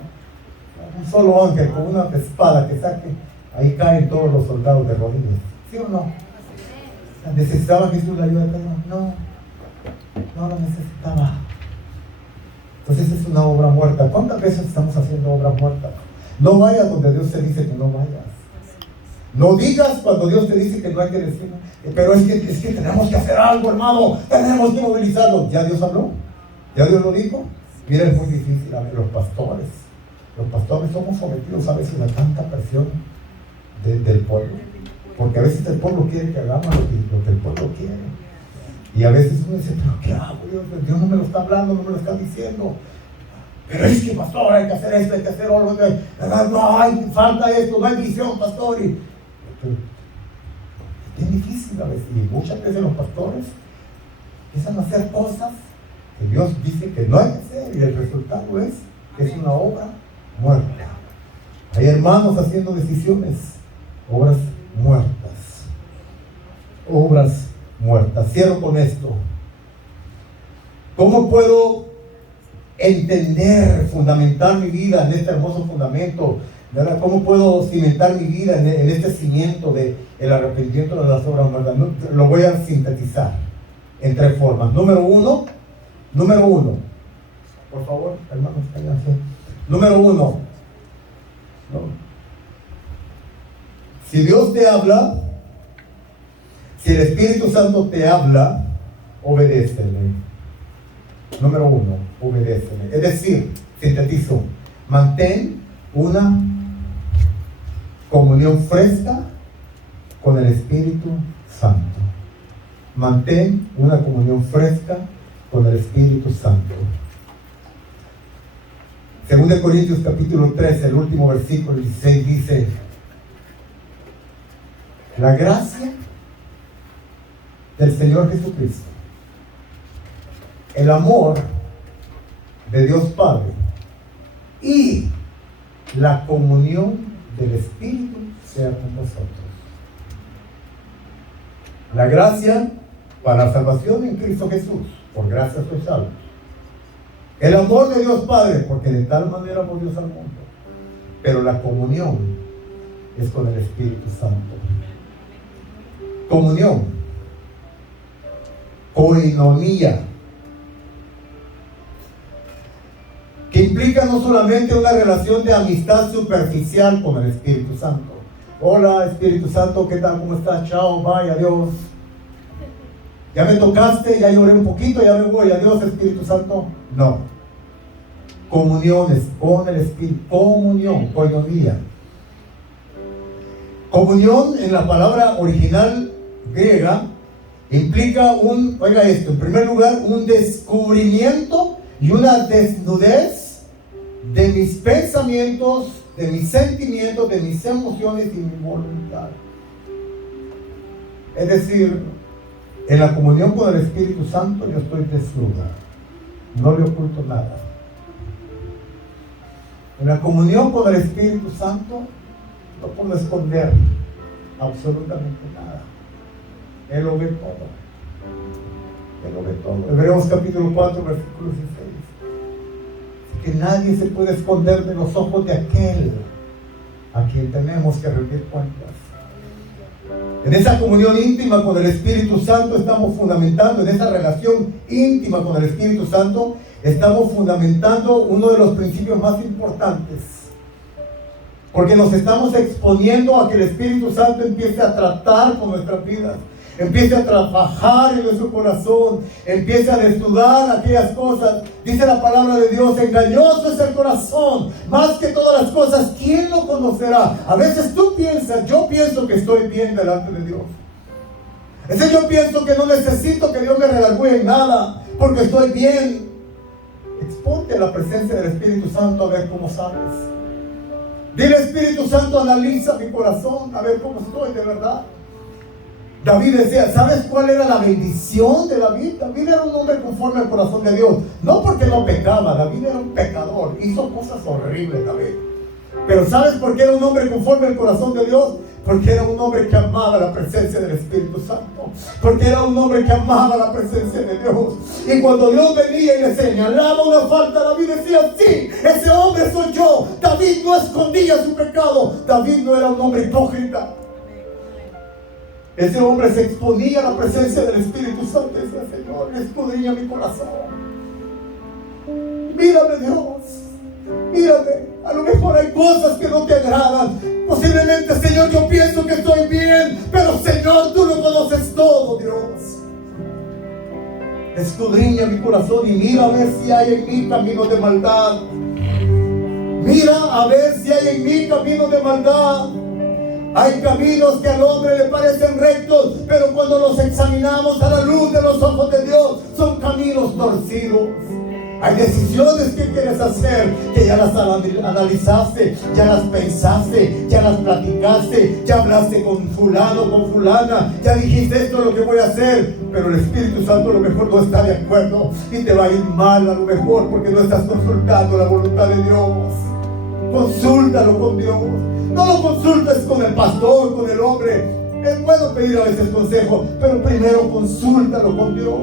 Un solo ángel con una espada que saque, ahí caen todos los soldados de rodillas. ¿Sí o no? ¿Necesitaba Jesús la ayuda de Pedro? No lo necesitaba. Entonces es una obra muerta. ¿Cuántas veces estamos haciendo obras muertas? No vayas donde Dios te dice que no vayas. No digas cuando Dios te dice que no hay que decir. Pero es que tenemos que hacer algo, hermano. Tenemos que movilizarlo. ¿Ya Dios habló? ¿Ya Dios lo dijo? Mira, es muy difícil. A ver, los pastores somos sometidos a veces a tanta presión del pueblo. Porque a veces el pueblo quiere que hagamos lo que el pueblo quiere. Y a veces uno dice: ¿pero qué hago? Dios no me lo está hablando, no me lo está diciendo. Pero es que, pastor, hay que hacer esto, hay que hacer algo. No hay, falta esto, no hay visión, pastor. bien difícil a veces. Y muchas veces los pastores empiezan a hacer cosas que Dios dice que no hay que hacer, y el resultado es que es una obra muerta. Hay hermanos haciendo decisiones, obras muertas. Obras muertas. Cierro con esto. ¿Cómo puedo entender, fundamentar mi vida en este hermoso fundamento? ¿Verdad? ¿Cómo puedo cimentar mi vida en este cimiento del arrepentimiento de las obras muertas? Lo voy a sintetizar en 3 formas. Número uno, por favor, hermanos, cállense. Número 1, ¿no? Si Dios te habla, si el Espíritu Santo te habla, obedécele. Número 1, obedécele. Es decir, sintetizo, mantén una comunión fresca con el Espíritu Santo. Mantén una comunión fresca con el Espíritu Santo. 2 Corintios capítulo 13, el último versículo 16 dice: la gracia del Señor Jesucristo, el amor de Dios Padre y la comunión del Espíritu sea con vosotros. La gracia para la salvación en Cristo Jesús, por gracia sois salvos. El amor de Dios Padre, porque de tal manera amó Dios al mundo. Pero la comunión es con el Espíritu Santo. Comunión, koinonia, que implica no solamente una relación de amistad superficial con el Espíritu Santo. Hola Espíritu Santo, ¿qué tal? ¿Cómo estás? Chao, bye, adiós. Ya me tocaste, ya lloré un poquito, ya me voy, adiós Espíritu Santo. No. Comuniones con el Espíritu, comunión, koinonia. Comunión en la palabra original griega implica oiga esto, en primer lugar, un descubrimiento y una desnudez de mis pensamientos, de mis sentimientos, de mis emociones y mi voluntad. Es decir, en la comunión con el Espíritu Santo yo estoy desnudo, no le oculto nada. En la comunión con el Espíritu Santo no puedo esconder absolutamente nada. Él lo ve todo. Él lo ve todo. Hebreos capítulo 4, versículo 16. Que nadie se puede esconder de los ojos de aquel a quien tenemos que rendir cuentas. En esa comunión íntima con el Espíritu Santo estamos fundamentando, en esa relación íntima con el Espíritu Santo, estamos fundamentando uno de los principios más importantes. Porque nos estamos exponiendo a que el Espíritu Santo empiece a tratar con nuestras vidas, empiece a trabajar en nuestro corazón, empiece a desnudar aquellas cosas. Dice la palabra de Dios: engañoso es el corazón, más que todas las cosas, ¿quién lo conocerá? A veces tú piensas, yo pienso que estoy bien delante de Dios. Yo pienso que no necesito que Dios me redargüe en nada, porque estoy bien. Exponte a la presencia del Espíritu Santo a ver cómo sabes. Dile: Espíritu Santo, analiza mi corazón, a ver cómo estoy de verdad. David decía, ¿sabes cuál era la bendición de David? David era un hombre conforme al corazón de Dios. No porque no pecaba, David era un pecador, hizo cosas horribles David. Pero ¿sabes por qué era un hombre conforme al corazón de Dios? Porque era un hombre que amaba la presencia del Espíritu Santo. Porque era un hombre que amaba la presencia de Dios. Y cuando Dios venía y le señalaba una falta, David decía: sí, ese hombre soy yo. David no escondía su pecado. David no era un hombre hipócrita. Ese hombre se exponía a la presencia del Espíritu Santo y decía: Señor, escudriña mi corazón. Mírame, Dios. Mírame. A lo mejor hay cosas que no te agradan. Posiblemente, Señor, yo pienso que estoy bien, pero Señor, tú lo conoces todo, Dios. Escudriña mi corazón y mira a ver si hay en mí caminos de maldad. Mira a ver si hay en mí caminos de maldad. Hay caminos que al hombre le parecen rectos, pero cuando los examinamos a la luz de los ojos de Dios, son caminos torcidos. Hay decisiones que quieres hacer, que ya las analizaste, ya las pensaste, ya las platicaste, ya hablaste con fulano, con fulana, ya dijiste esto es lo que voy a hacer, pero el Espíritu Santo a lo mejor no está de acuerdo y te va a ir mal a lo mejor porque no estás consultando la voluntad de Dios. Consúltalo con Dios. No lo consultes con el pastor, con el hombre. Es bueno pedir a veces consejo, pero primero consúltalo con Dios.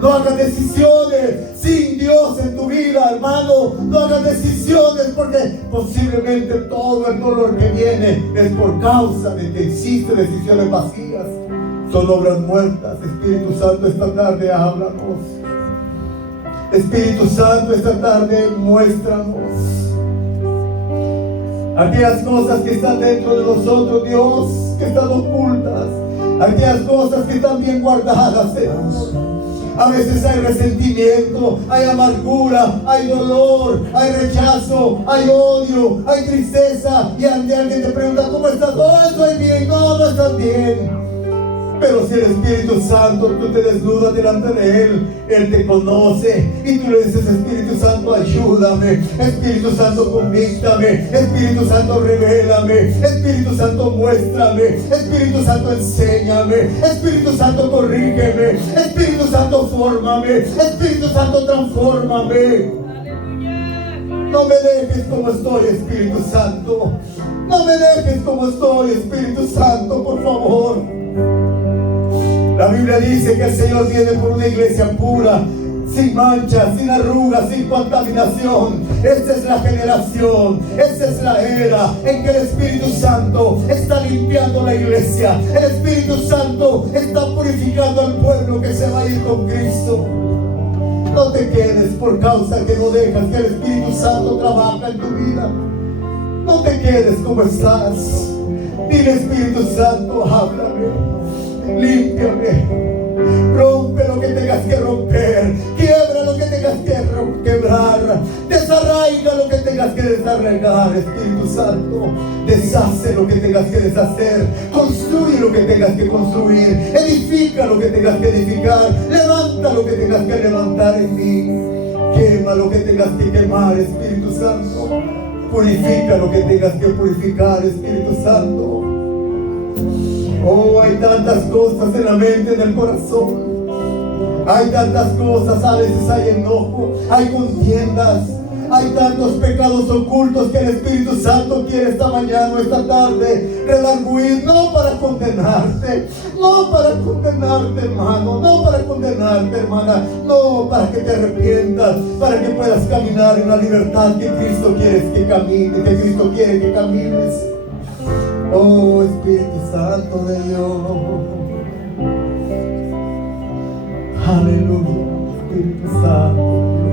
No hagas decisiones sin Dios en tu vida, hermano. No hagas decisiones porque posiblemente todo el dolor que viene es por causa de que hiciste decisiones vacías. Son obras muertas. Espíritu Santo, esta tarde háblanos. Espíritu Santo, esta tarde muéstranos aquellas cosas que están dentro de nosotros, Dios, que están ocultas, aquellas cosas que están bien guardadas, Señor. A veces hay resentimiento, hay amargura, hay dolor, hay rechazo, hay odio, hay tristeza. Y alguien te pregunta, ¿cómo estás? No, estoy bien. No, no estás bien. Pero si el Espíritu Santo, tú te desnudas delante de Él, Él te conoce y tú le dices, Espíritu Santo, ayúdame, Espíritu Santo, convíctame, Espíritu Santo, revélame, Espíritu Santo, muéstrame, Espíritu Santo, enséñame, Espíritu Santo, corrígeme, Espíritu Santo, fórmame, Espíritu Santo, transfórmame. No me dejes como estoy, Espíritu Santo. No me dejes como estoy, Espíritu Santo, por favor. La Biblia dice que el Señor viene por una iglesia pura, sin mancha, sin arrugas, sin contaminación. Esta es la generación, esta es la era en que el Espíritu Santo está limpiando la iglesia. El Espíritu Santo está purificando al pueblo que se va a ir con Cristo. No te quedes por causa que no dejas que el Espíritu Santo trabaje en tu vida. No te quedes como estás. Dile, Espíritu Santo, háblame. Límpiame, rompe lo que tengas que romper, quiebra lo que tengas que quebrar, desarraiga lo que tengas que desarraigar, Espíritu Santo, deshace lo que tengas que deshacer, construye lo que tengas que construir, edifica lo que tengas que edificar, levanta lo que tengas que levantar en mí, quema lo que tengas que quemar, Espíritu Santo, purifica lo que tengas que purificar, Espíritu Santo. Oh, hay tantas cosas en la mente, en el corazón. Hay tantas cosas, a veces hay enojo, hay contiendas, hay tantos pecados ocultos que el Espíritu Santo quiere esta mañana o esta tarde redarguir, no para condenarte, no para condenarte, hermano, no para condenarte, hermana, no, para que te arrepientas, para que puedas caminar en la libertad que Cristo quiere que camines, que Cristo quiere que camines. Oh, Espíritu Santo de Dios. Aleluya, Espíritu Santo.